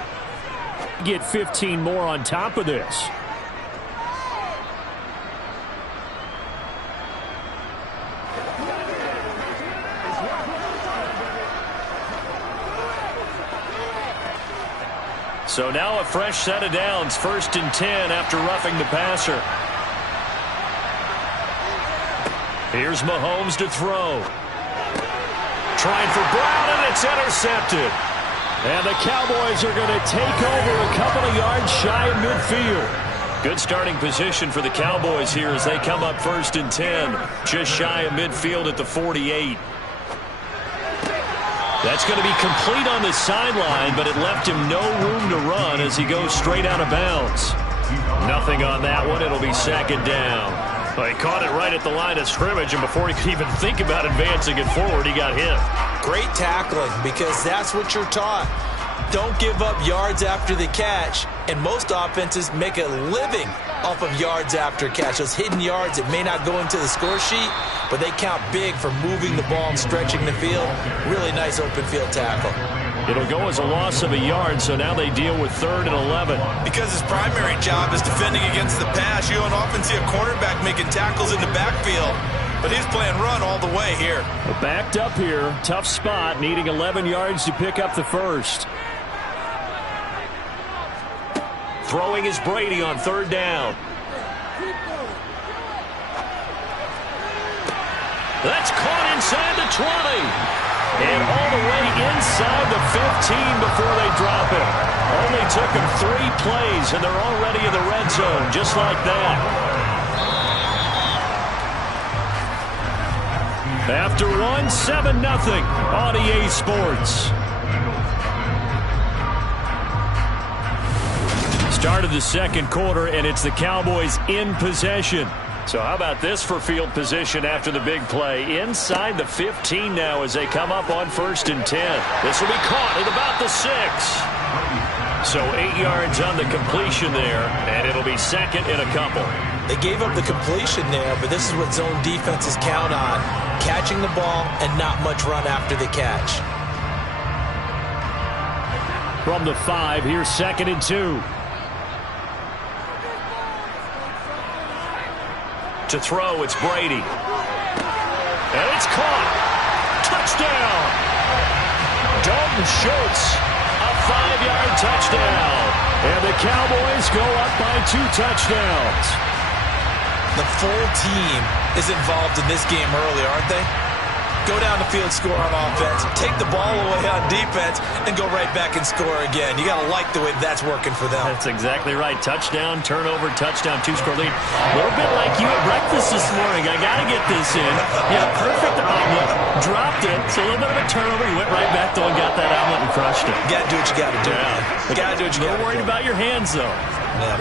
Get 15 more on top of this. So now a fresh set of downs. 1st and 10 after roughing the passer. Here's Mahomes to throw. Trying for Brown, and it's intercepted. And the Cowboys are going to take over a couple of yards shy of midfield. Good starting position for the Cowboys here as they come up 1st and 10. Just shy of midfield at the 48. That's going to be complete on the sideline, but it left him no room to run as he goes straight out of bounds. Nothing on that one. It'll be 2nd down. Well, he caught it right at the line of scrimmage, and before he could even think about advancing it forward, he got hit. Great tackling, because that's what you're taught. Don't give up yards after the catch, and most offenses make a living off of yards after catch. Those hidden yards that may not go into the score sheet, but they count big for moving the ball and stretching the field. Really nice open field tackle. It'll go as a loss of a yard, so now they deal with 3rd and 11. Because his primary job is defending against the pass, you don't often see a cornerback making tackles in the backfield. But he's playing run all the way here. Backed up here. Tough spot, needing 11 yards to pick up the first. Throwing is Brady on 3rd down. That's caught inside the 20. And all the way inside the 15 before they drop it. Only took them 3 plays, and they're already in the red zone, just like that. After one, 7-0 on EA Sports. Start of the 2nd quarter, and it's the Cowboys in possession. So how about this for field position after the big play? Inside the 15 now as they come up on 1st and 10. This will be caught at about the 6. So 8 yards on the completion there, and it'll be 2nd and a couple. They gave up the completion there, but this is what zone defenses count on. Catching the ball and not much run after the catch. From the 5, here's 2nd and 2. To throw, it's Brady. And it's caught. Touchdown. Dalton Schultz, a 5-yard touchdown. And the Cowboys go up by 2 touchdowns. The full team is involved in this game early, aren't they? Go down the field, score on offense, take the ball away on defense, and go right back and score again. You got to like the way that's working for them. That's exactly right. Touchdown, turnover, touchdown, 2-score lead. A little bit like you at breakfast this morning. I got to get this in. Yeah, perfect omelet. Dropped it. So a little bit of a turnover. You went right back though and got that omelet and crushed it. You got to do what you got to do. Yeah. You got to do what you got to do. You're worried about your hands, though. Yeah.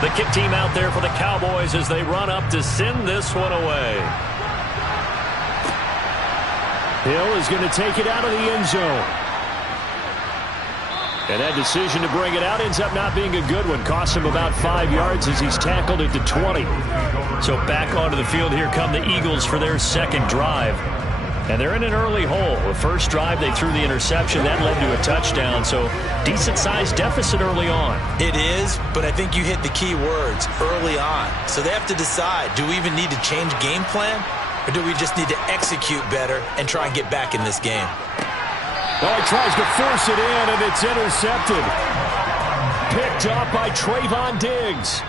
The kick team out there for the Cowboys as they run up to send this one away. Hill is going to take it out of the end zone. And that decision to bring it out ends up not being a good one. Costs him about 5 yards as he's tackled at the 20. So back onto the field, here come the Eagles for their 2nd drive. And they're in an early hole. The first drive, they threw the interception. That led to a touchdown. So decent-sized deficit early on. It is, but I think you hit the key words, early on. So they have to decide, do we even need to change game plan? or do we just need to execute better and try and get back in this game? Oh, he tries to force it in, and it's intercepted. Picked up by Trayvon Diggs.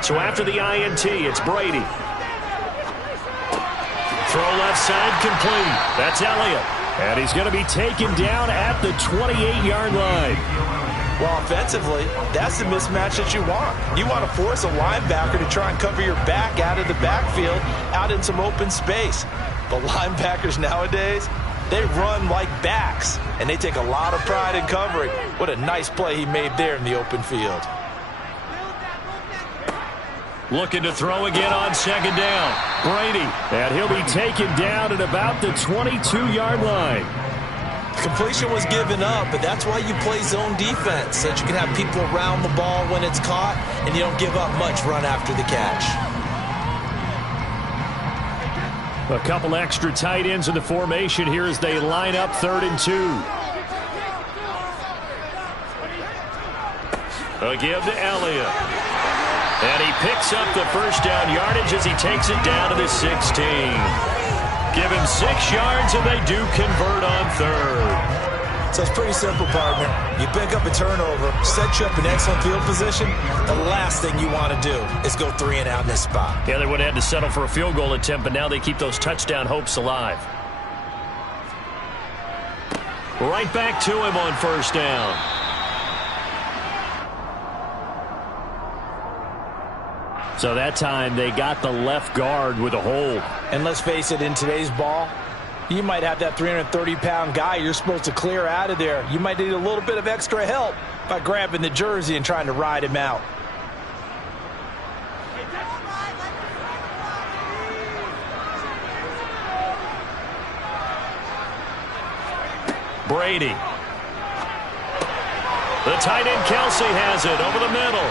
So after the INT, it's Brady. Throw left side complete. That's Elliott. And he's going to be taken down at the 28-yard line. Well, offensively, that's the mismatch that you want. You want to force a linebacker to try and cover your back out of the backfield, out in some open space. But linebackers nowadays, they run like backs, and they take a lot of pride in covering. What a nice play he made there in the open field. Looking to throw again on second down. Brady. And he'll be taken down at about the 22-yard line. Completion was given up, but that's why you play zone defense, so that you can have people around the ball when it's caught, and you don't give up much run after the catch. A couple extra tight ends in the formation here as they line up 3rd and 2. A give to Elliott. And he picks up the first down yardage as he takes it down to the 16. Give him 6 yards, and they do convert on 3rd. So it's pretty simple, partner. You pick up a turnover, set you up in excellent field position. The last thing you want to do is go 3 and out in this spot. Yeah, they would have had to settle for a field goal attempt, but now they keep those touchdown hopes alive. Right back to him on first down. So that time they got the left guard with a hold. And let's face it, in today's ball, you might have that 330-pound guy you're supposed to clear out of there. You might need a little bit of extra help by grabbing the jersey and trying to ride him out. Brady. The tight end Kelsey has it over the middle.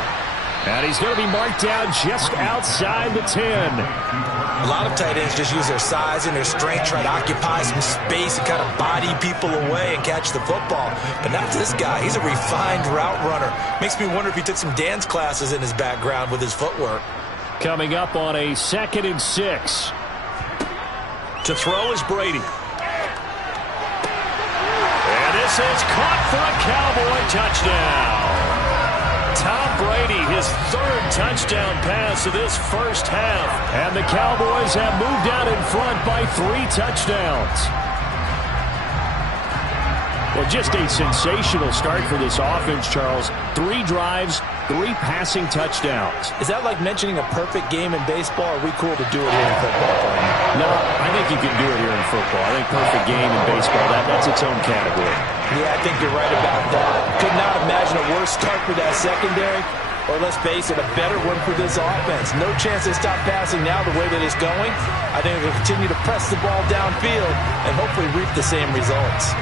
And he's going to be marked down just outside the 10. A lot of tight ends just use their size and their strength, try to occupy some space and kind of body people away and catch the football. But not this guy. He's a refined route runner. Makes me wonder if he took some dance classes in his background with his footwork. Coming up on a 2nd and 6. To throw is Brady. And this is caught for a Cowboy touchdown. Tom Brady, his 3rd touchdown pass of this first half. And the Cowboys have moved out in front by 3 touchdowns. Well, just a sensational start for this offense, Charles. 3 drives, 3 passing touchdowns. Is that like mentioning a perfect game in baseball, or are we cool to do it here in football? No, I think you can do it here in football. I think perfect game in baseball, that's its own category. Yeah, I think you're right about that. Could not imagine a worse start for that secondary, or let's face it, a better one for this offense. No chance they stop passing now the way that it's going. I think they'll continue to press the ball downfield and hopefully reap the same results.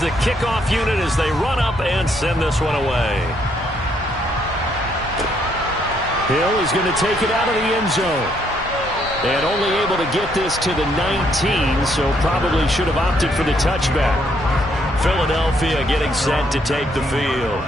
The kickoff unit as they run up and send this one away. Hill is going to take it out of the end zone. And only able to get this to the 19, so probably should have opted for the touchback. Philadelphia getting set to take the field.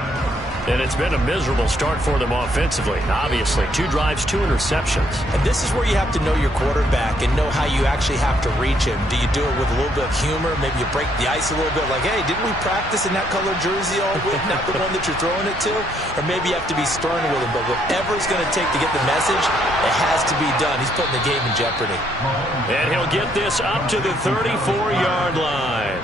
And it's been a miserable start for them offensively. Obviously, 2 drives, 2 interceptions. And this is where you have to know your quarterback and know how you actually have to reach him. Do you do it with a little bit of humor? Maybe you break the ice a little bit like, hey, didn't we practice in that colored jersey all week? Not the one that you're throwing it to? Or maybe you have to be stern with him. But whatever it's going to take to get the message, it has to be done. He's putting the game in jeopardy. And he'll get this up to the 34-yard line.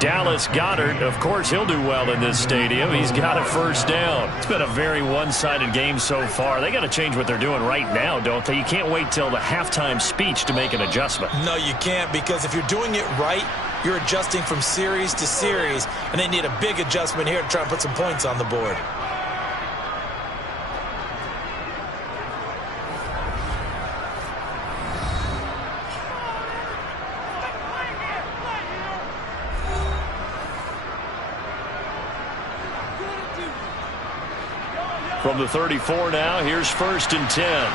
Dallas Goedert, of course, he'll do well in this stadium. He's got a first down. It's been a very one-sided game so far. They got to change what they're doing right now, don't they? You can't wait till the halftime speech to make an adjustment. No, you can't, because if you're doing it right, you're adjusting from series to series, and they need a big adjustment here to try and put some points on the board. From the 34 now, here's 1st and 10.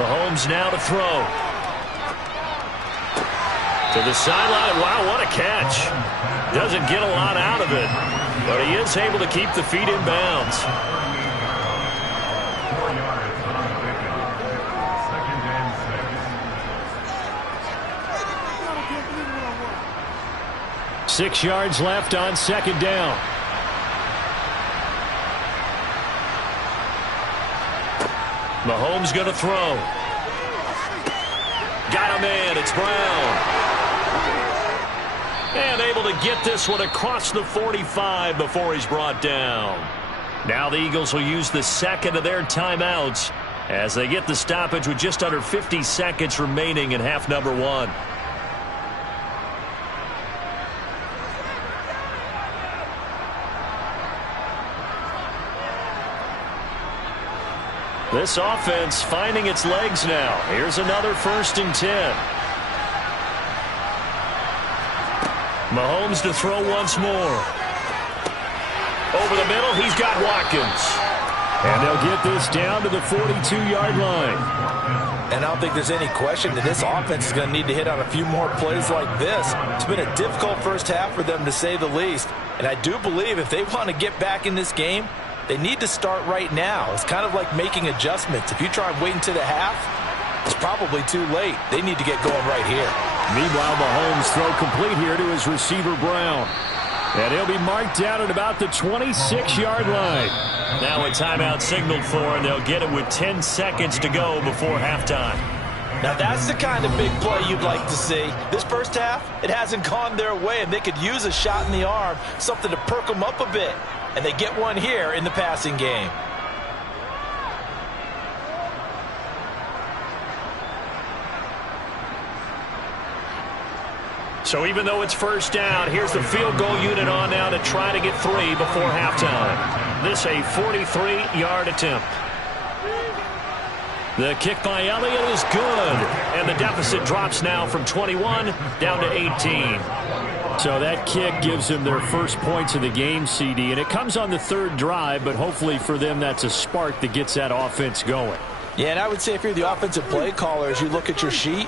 Mahomes now to throw. To the sideline. Wow, what a catch. Doesn't get a lot out of it, but he is able to keep the feet in bounds. 4 yards on the pickup. 2nd and 6. 6 yards left on 2nd down. Mahomes going to throw. Got a man. It's Brown. And able to get this one across the 45 before he's brought down. Now the Eagles will use the second of their timeouts as they get the stoppage with just under 50 seconds remaining in half number 1. This offense finding its legs now. Here's another 1st and 10. Mahomes to throw once more. Over the middle, he's got Watkins. And they'll get this down to the 42-yard line. And I don't think there's any question that this offense is going to need to hit on a few more plays like this. It's been a difficult first half for them, to say the least. And I do believe if they want to get back in this game, they need to start right now. It's kind of like making adjustments. If you try and wait until the half, it's probably too late. They need to get going right here. Meanwhile, Mahomes throw complete here to his receiver, Brown. And he'll be marked down at about the 26-yard line. Now a timeout signaled for, and they'll get it with 10 seconds to go before halftime. Now that's the kind of big play you'd like to see. This first half, it hasn't gone their way, and they could use a shot in the arm, something to perk them up a bit. And they get one here in the passing game. So even though it's 1st down, here's the field goal unit on now to try to get 3 before halftime. This a 43-yard attempt. The kick by Elliott is good. And the deficit drops now from 21 down to 18. So that kick gives them their first points of the game, CD. And it comes on the 3rd drive, but hopefully for them that's a spark that gets that offense going. Yeah, and I would say if you're the offensive play caller, as you look at your sheet,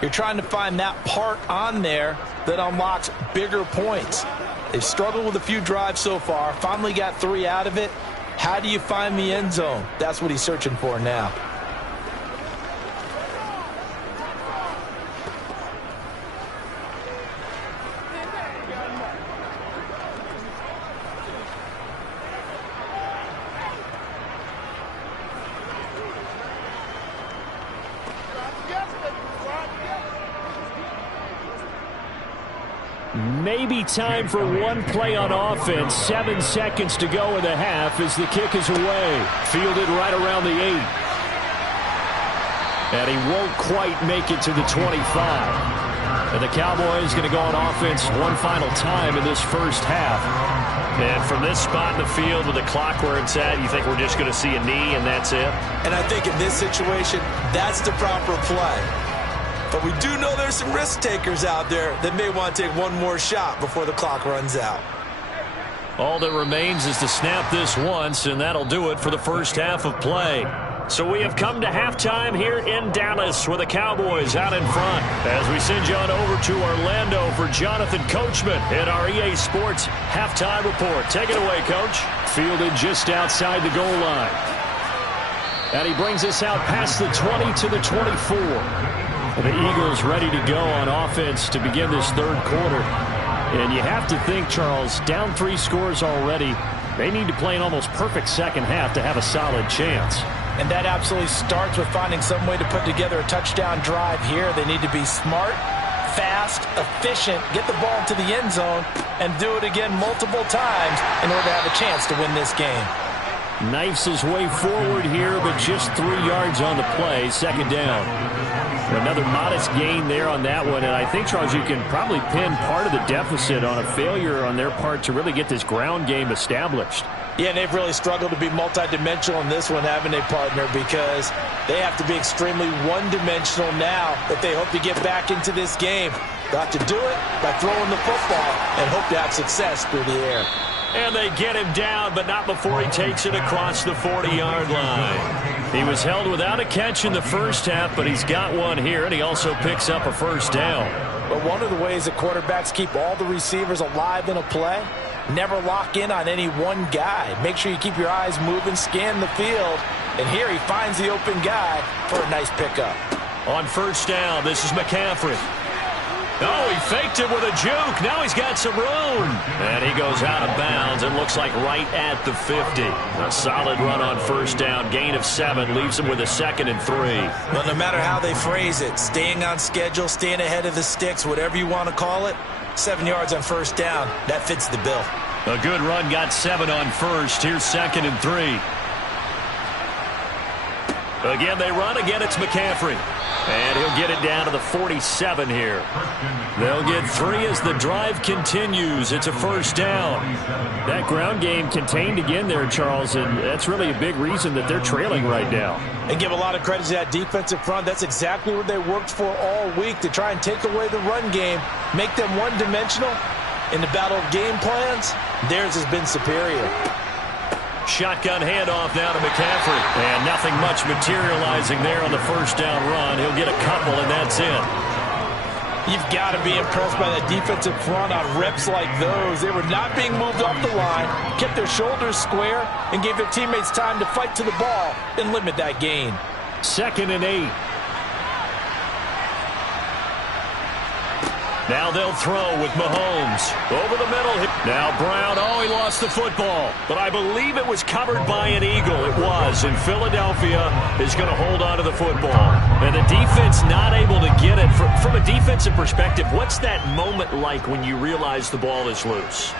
you're trying to find that part on there that unlocks bigger points. They've struggled with a few drives so far, finally got 3 out of it. How do you find the end zone? That's what he's searching for now. Maybe time for one play on offense. 7 seconds to go in the half as the kick is away. Fielded right around the 8. And he won't quite make it to the 25. And the Cowboys going to go on offense one final time in this first half. And from this spot in the field with the clock where it's at, you think we're just going to see a knee and that's it? And I think in this situation, that's the proper play. But we do know there's some risk takers out there that may want to take one more shot before the clock runs out. All that remains is to snap this once, and that'll do it for the first half of play. So we have come to halftime here in Dallas with the Cowboys out in front. As we send you on over to Orlando for Jonathan Coachman in our EA Sports halftime report. Take it away, Coach. Fielded just outside the goal line. And he brings us out past the 20 to the 24. The Eagles ready to go on offense to begin this 3rd quarter. And you have to think, Charles, down 3 scores already. They need to play an almost perfect second half to have a solid chance. And that absolutely starts with finding some way to put together a touchdown drive here. They need to be smart, fast, efficient, get the ball to the end zone, and do it again multiple times in order to have a chance to win this game. Knifes his way forward here, but just 3 yards on the play. 2nd down. Another modest gain there on that one, and I think, Charles, you can probably pin part of the deficit on a failure on their part to really get this ground game established. Yeah, and they've really struggled to be multidimensional in this one, haven't they, partner? Because they have to be extremely one-dimensional now if they hope to get back into this game. Got to do it by throwing the football and hope to have success through the air. And they get him down, but not before he takes it across the 40-yard line. He was held without a catch in the first half, but he's got one here, and he also picks up a first down. But one of the ways that quarterbacks keep all the receivers alive in a play, never lock in on any one guy. Make sure you keep your eyes moving, scan the field, and here he finds the open guy for a nice pickup. On first down, this is McCaffrey. Oh, he faked it with a juke. Now he's got some room. And he goes out of bounds. It looks like right at the 50. A solid run on first down. Gain of 7 leaves him with a 2nd and 3. Well, no matter how they phrase it, staying on schedule, staying ahead of the sticks, whatever you want to call it, 7 yards on first down, that fits the bill. A good run, got 7 on first. Here's 2nd and 3. Again, they run. Again, it's McCaffrey. And he'll get it down to the 47 here. They'll get 3 as the drive continues. It's a first down. That ground game contained again there, Charles, and that's really a big reason that they're trailing right now. And give a lot of credit to that defensive front. That's exactly what they worked for all week, to try and take away the run game, make them one-dimensional. In the battle of game plans, theirs has been superior. Shotgun handoff now to McCaffrey. And nothing much materializing there on the first down run. He'll get a couple, and that's it. You've got to be impressed by that defensive front on reps like those. They were not being moved off the line, kept their shoulders square, and gave their teammates time to fight to the ball and limit that gain. 2nd and 8. Now they'll throw with Mahomes. Over the middle. Now Brown. Oh, he lost the football. But I believe it was covered by an Eagle. It was. And Philadelphia is going to hold on to the football. And the defense not able to get it. From a defensive perspective, what's that moment like when you realize the ball is loose?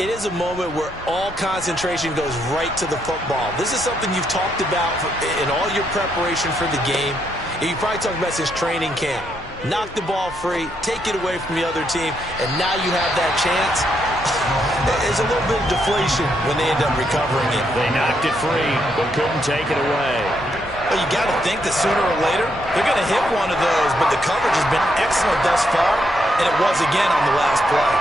It is a moment where all concentration goes right to the football. This is something you've talked about in all your preparation for the game. And you probably talked about since training camp. Knock the ball free, take it away from the other team, and now you have that chance. There's a little bit of deflation when they end up recovering it. They knocked it free, but couldn't take it away. Well, you got to think that sooner or later, they're going to hit one of those, but the coverage has been excellent thus far, and it was again on the last play.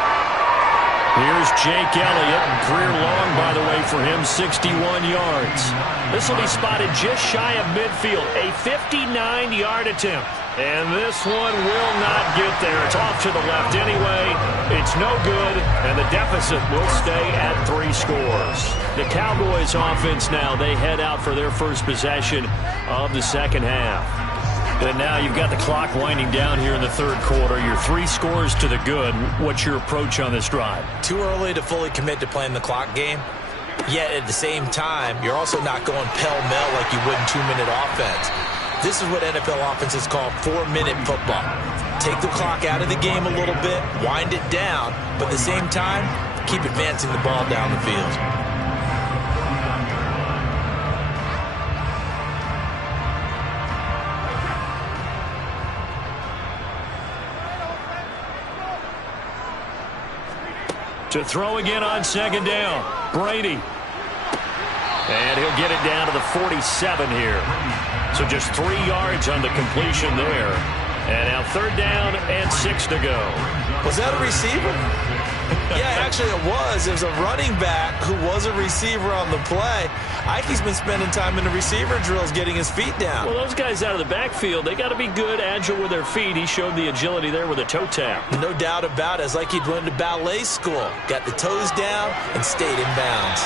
Here's Jake Elliott, career long, by the way, for him, 61 yards. This will be spotted just shy of midfield, a 59-yard attempt. And this one will not get there. It's off to the left anyway. It's no good, and the deficit will stay at 3 scores. The Cowboys offense now, they head out for their first possession of the second half. And now you've got the clock winding down here in the third quarter. You're 3 scores to the good. What's your approach on this drive? Too early to fully commit to playing the clock game. Yet at the same time, you're also not going pell-mell like you would in 2-minute offense. This is what NFL offenses call 4-minute football. Take the clock out of the game a little bit, wind it down, but at the same time, keep advancing the ball down the field. To throw again on second down, Brady. And he'll get it down to the 47 here. So just 3 yards on the completion there. And now third down and 6 to go. Was that a receiver? Yeah, actually it was. It was a running back who was a receiver on the play. Ike's been spending time in the receiver drills getting his feet down. Well, those guys out of the backfield, they got to be good, agile with their feet. He showed the agility there with a toe tap. No doubt about it. It's like he'd went to ballet school. Got the toes down and stayed in bounds.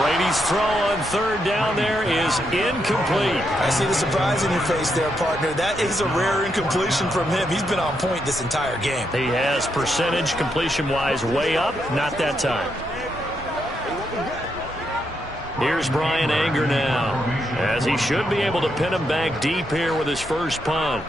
Brady's throw on third down there is incomplete. I see the surprise in your face there, partner. That is a rare incompletion from him. He's been on point this entire game. He has percentage completion-wise way up. Not that time. Here's Brian Anger now, as he should be able to pin him back deep here with his first punt.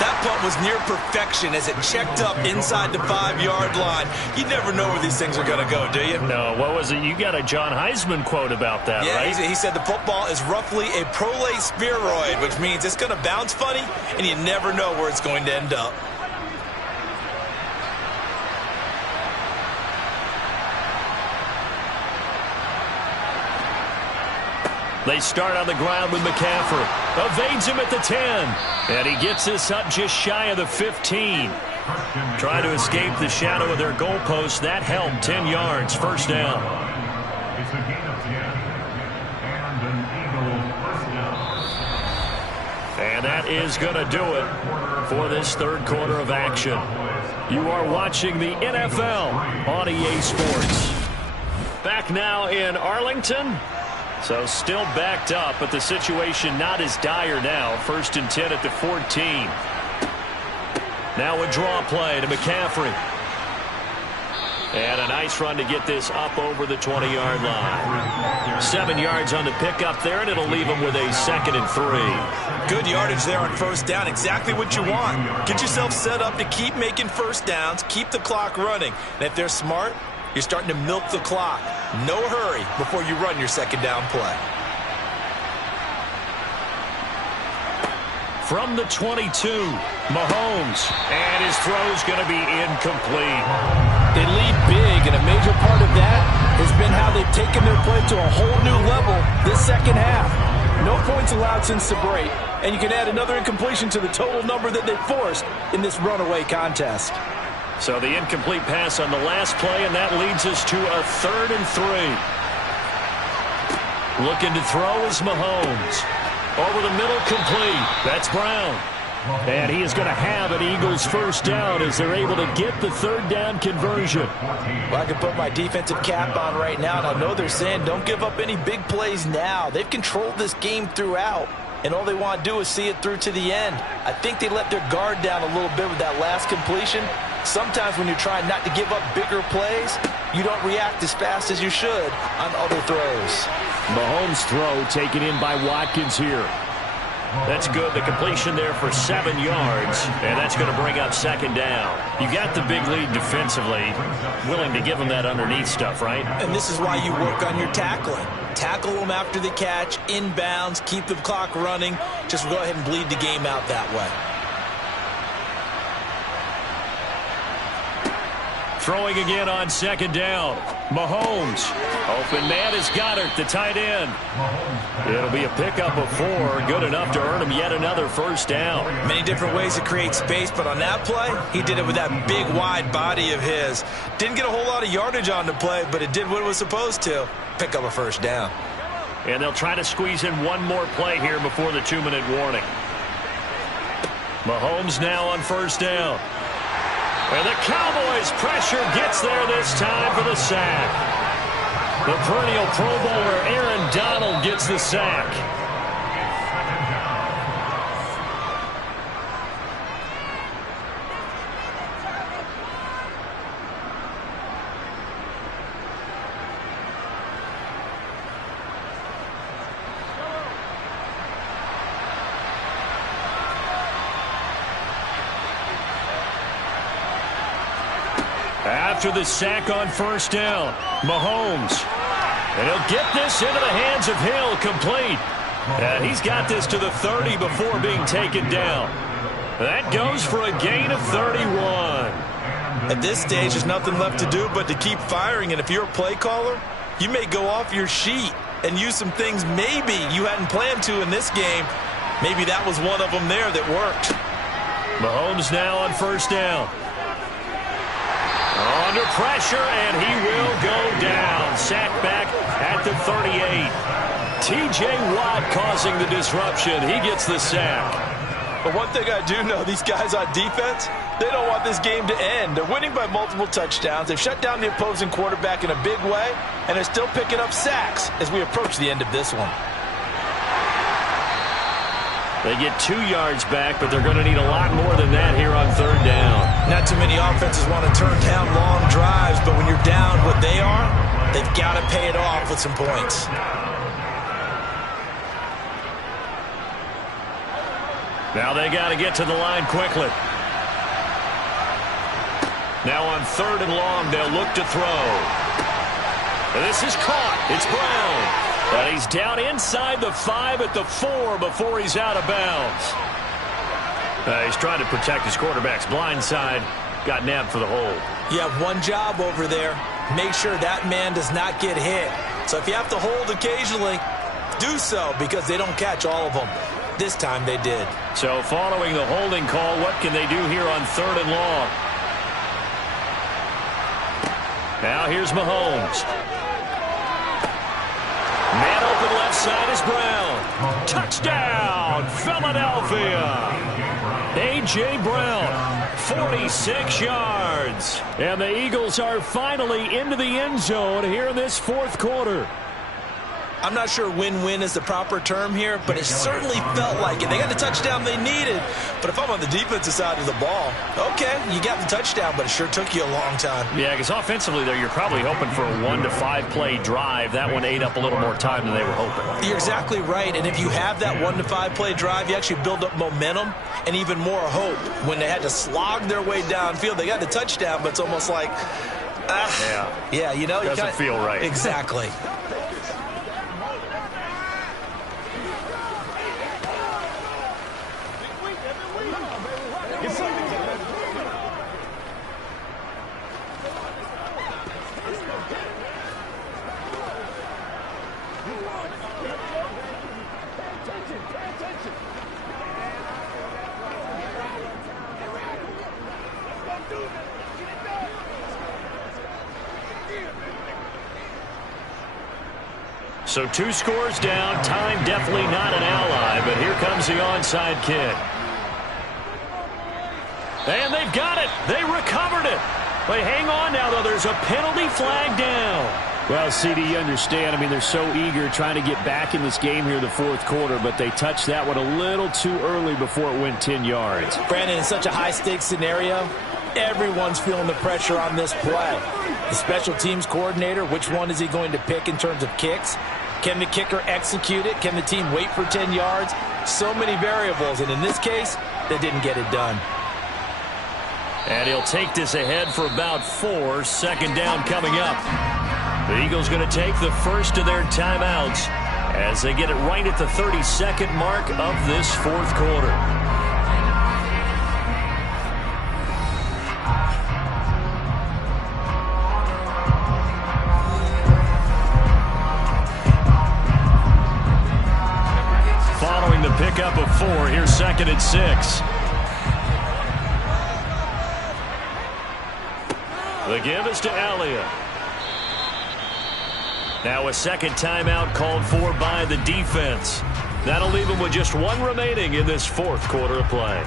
That punt was near perfection as it checked up inside the 5-yard line. You never know where these things are going to go, do you? No, what was it? You got a John Heisman quote about that, yeah, right? He said the football is roughly a prolate spheroid, which means it's going to bounce funny, and you never know where it's going to end up. They start on the ground with McCaffrey. Evades him at the 10. And he gets this up just shy of the 15. Trying to escape the shadow of their goalpost. That helped. 10 yards. First down. It's a gain of 10. And an Eagles first down. And that is going to do it for this third quarter of action. You are watching the NFL on EA Sports. Back now in Arlington. So still backed up, but the situation not as dire now. 1st and 10 at the 14. Now a draw play to McCaffrey. And a nice run to get this up over the 20-yard line. 7 yards on the pickup there, and it'll leave them with a 2nd and 3. Good yardage there on first down. Exactly what you want. Get yourself set up to keep making first downs, keep the clock running. And if they're smart, you're starting to milk the clock. No hurry before you run your second down play. From the 22, Mahomes. And his throw's going to be incomplete. They lead big, and a major part of that has been how they've taken their play to a whole new level this second half. No points allowed since the break, and you can add another incompletion to the total number that they forced in this runaway contest. So the incomplete pass on the last play, and that leads us to a 3rd and 3. Looking to throw is Mahomes. Over the middle, complete. That's Brown. And he is going to have an Eagles first down as they're able to get the 3rd down conversion. Well, I can put my defensive cap on right now, and I know they're saying don't give up any big plays now. They've controlled this game throughout, and all they want to do is see it through to the end. I think they let their guard down a little bit with that last completion. Sometimes when you're trying not to give up bigger plays, you don't react as fast as you should on other throws. Mahomes' throw taken in by Watkins here. That's good. The completion there for 7 yards, and that's going to bring up 2nd down. You got the big lead defensively, willing to give them that underneath stuff, right? And this is why you work on your tackling. Tackle them after the catch, inbounds, keep the clock running. Just go ahead and bleed the game out that way. Throwing again on 2nd down. Mahomes. Open man is Goddard, the tight end. It'll be a pickup of 4. Good enough to earn him yet another first down. Many different ways to create space, but on that play, he did it with that big, wide body of his. Didn't get a whole lot of yardage on the play, but it did what it was supposed to. Pick up a first down. And they'll try to squeeze in one more play here before the 2-minute warning. Mahomes now on first down. And the Cowboys' pressure gets there this time for the sack. The perennial Pro Bowler Aaron Donald gets the sack. After the sack on first down, Mahomes. And he'll get this into the hands of Hill, complete. And he's got this to the 30 before being taken down. That goes for a gain of 31. At this stage, there's nothing left to do but to keep firing. And if you're a play caller, you may go off your sheet and use some things maybe you hadn't planned to in this game. Maybe that was one of them there that worked. Mahomes now on first down. Under pressure, and he will go down. Sacked back at the 38. T.J. Watt causing the disruption. He gets the sack. But one thing I do know, these guys on defense, they don't want this game to end. They're winning by multiple touchdowns. They've shut down the opposing quarterback in a big way, and they're still picking up sacks as we approach the end of this one. They get 2 yards back, but they're going to need a lot more than that here on third down. Not too many offenses want to turn down long drives, but when you're down what they are, they've got to pay it off with some points. Now they got to get to the line quickly. Now on 3rd and long, they'll look to throw. And this is caught. It's Brown. And he's down inside the 5 at the 4 before he's out of bounds. He's trying to protect his quarterback's blind side. Got nabbed for the hold. You have one job over there. Make sure that man does not get hit. So if you have to hold occasionally, do so because they don't catch all of them. This time they did. So following the holding call, what can they do here on 3rd and long? Now here's Mahomes. Man open left side is Brown. Touchdown, Philadelphia. A.J. Brown, 46 yards. And the Eagles are finally into the end zone here in this 4th quarter. I'm not sure win-win is the proper term here, but it certainly felt like it. They got the touchdown they needed, but if I'm on the defensive side of the ball, okay, you got the touchdown, but it sure took you a long time. Yeah, because offensively, there, you're probably hoping for a 1 to 5 play drive. That one ate up a little more time than they were hoping. You're exactly right, and if you have that 1 to 5 play drive, you actually build up momentum and even more hope. When they had to slog their way downfield, they got the touchdown, but it's almost like, yeah, you know, doesn't feel right. Exactly. So 2 scores down. Time definitely not an ally, but here comes the onside kick. And they've got it. They recovered it. They hang on now, though. There's a penalty flag down. Well, CD, you understand. I mean, they're so eager trying to get back in this game here in the 4th quarter, but they touched that one a little too early before it went 10 yards. Brandon, in such a high-stakes scenario, everyone's feeling the pressure on this play. The special teams coordinator, which one is he going to pick in terms of kicks? Can the kicker execute it? Can the team wait for 10 yards? So many variables, and in this case, they didn't get it done. And he'll take this ahead for about 4. 2nd down coming up. The Eagles going to take the first of their timeouts as they get it right at the 32nd mark of this 4th quarter. Following the pickup of 4, here's 2nd and 6. The give is to Elliott. Now a 2nd timeout called for by the defense. That'll leave them with just 1 remaining in this 4th quarter of play.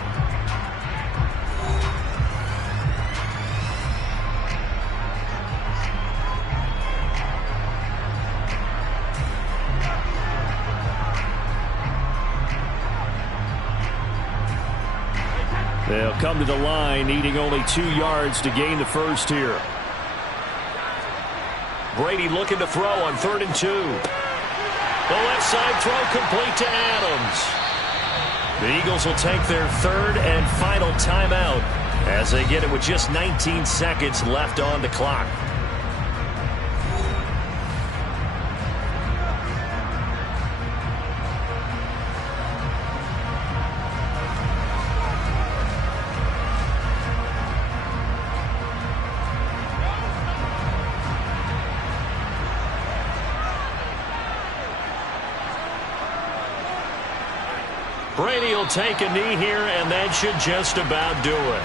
They'll come to the line, needing only 2 yards to gain the first here. Brady looking to throw on 3rd and 2. The left side throw complete to Adams. The Eagles will take their 3rd and final timeout as they get it with just 19 seconds left on the clock. Brady will take a knee here, and that should just about do it.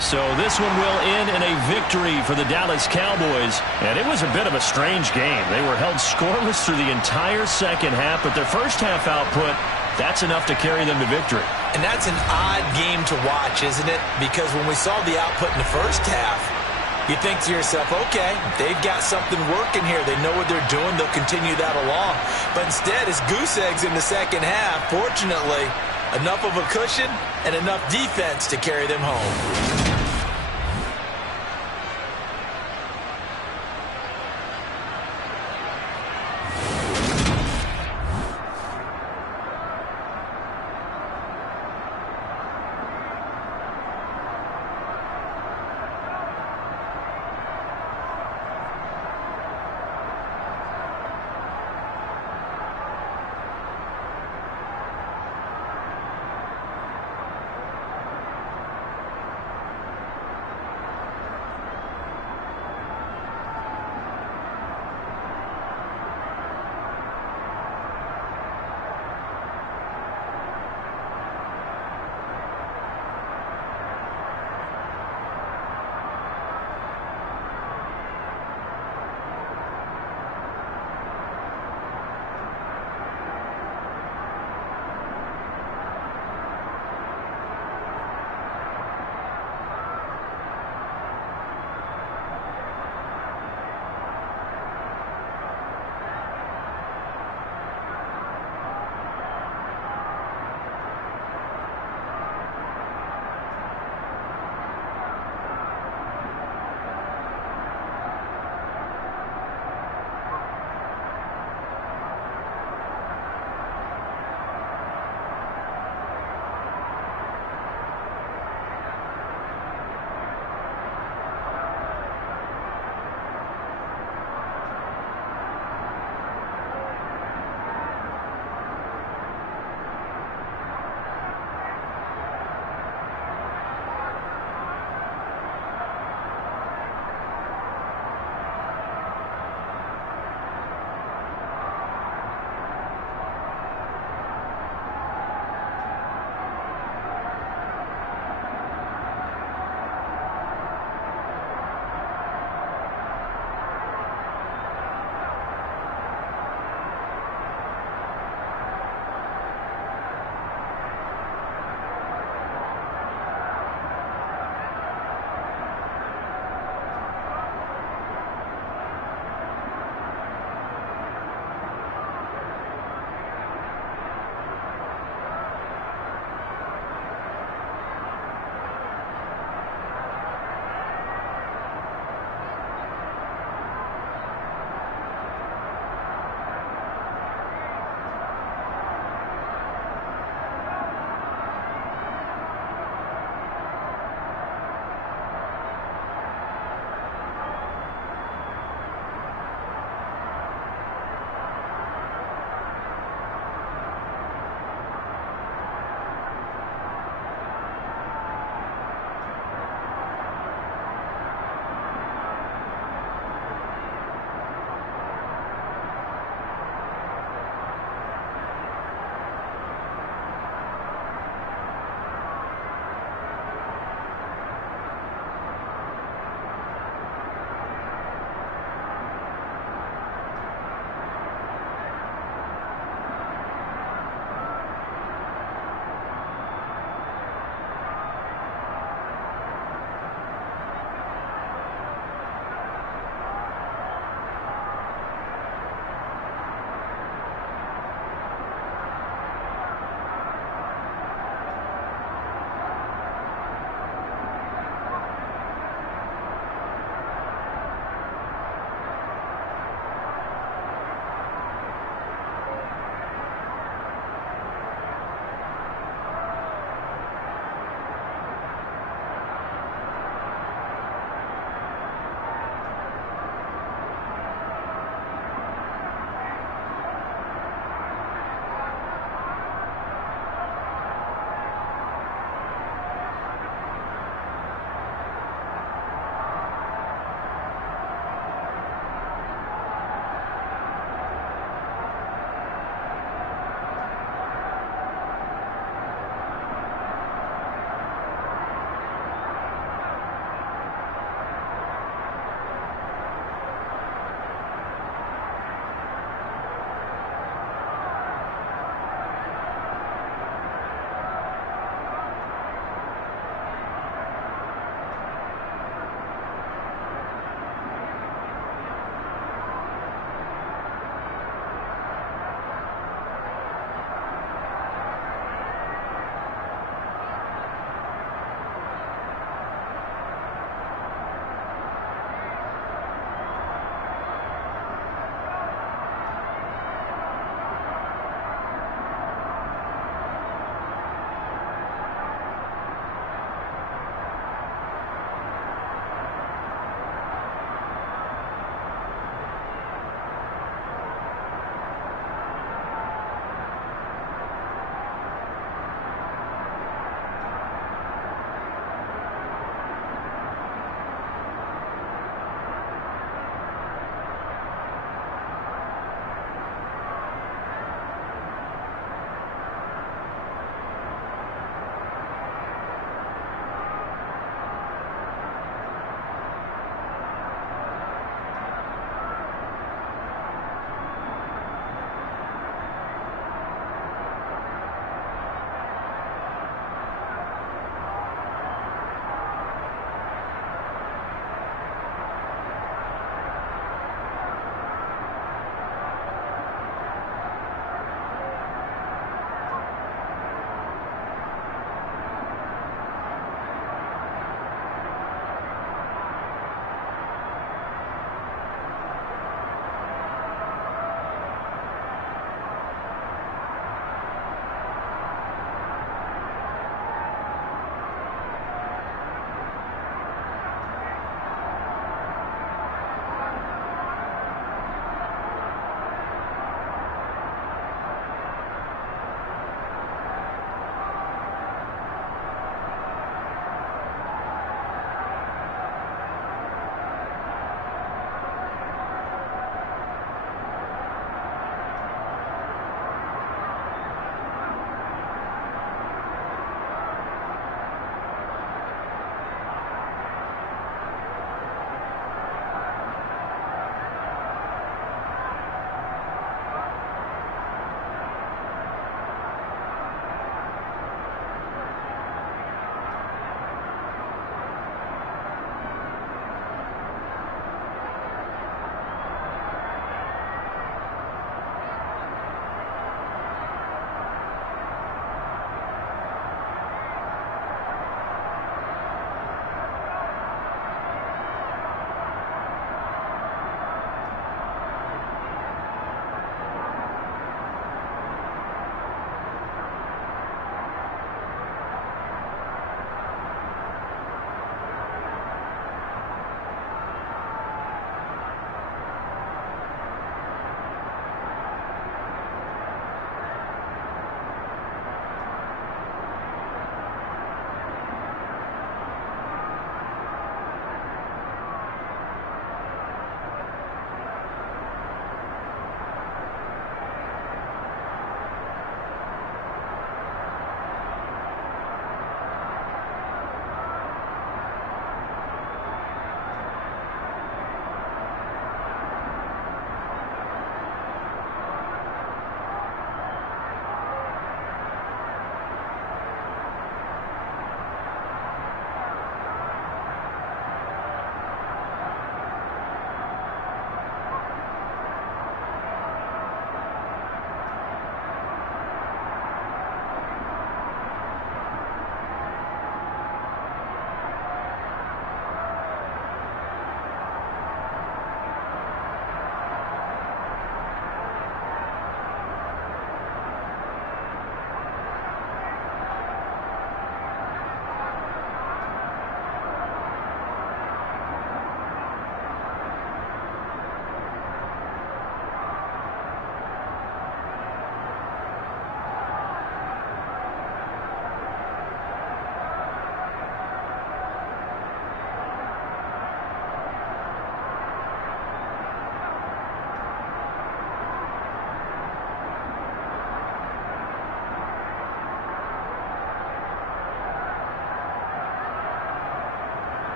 So this one will end in a victory for the Dallas Cowboys. And it was a bit of a strange game. They were held scoreless through the entire 2nd half, but their first half output, that's enough to carry them to victory. And that's an odd game to watch, isn't it? Because when we saw the output in the first half, you think to yourself, okay, they've got something working here. They know what they're doing. They'll continue that along. But instead, it's goose eggs in the 2nd half. Fortunately, enough of a cushion and enough defense to carry them home.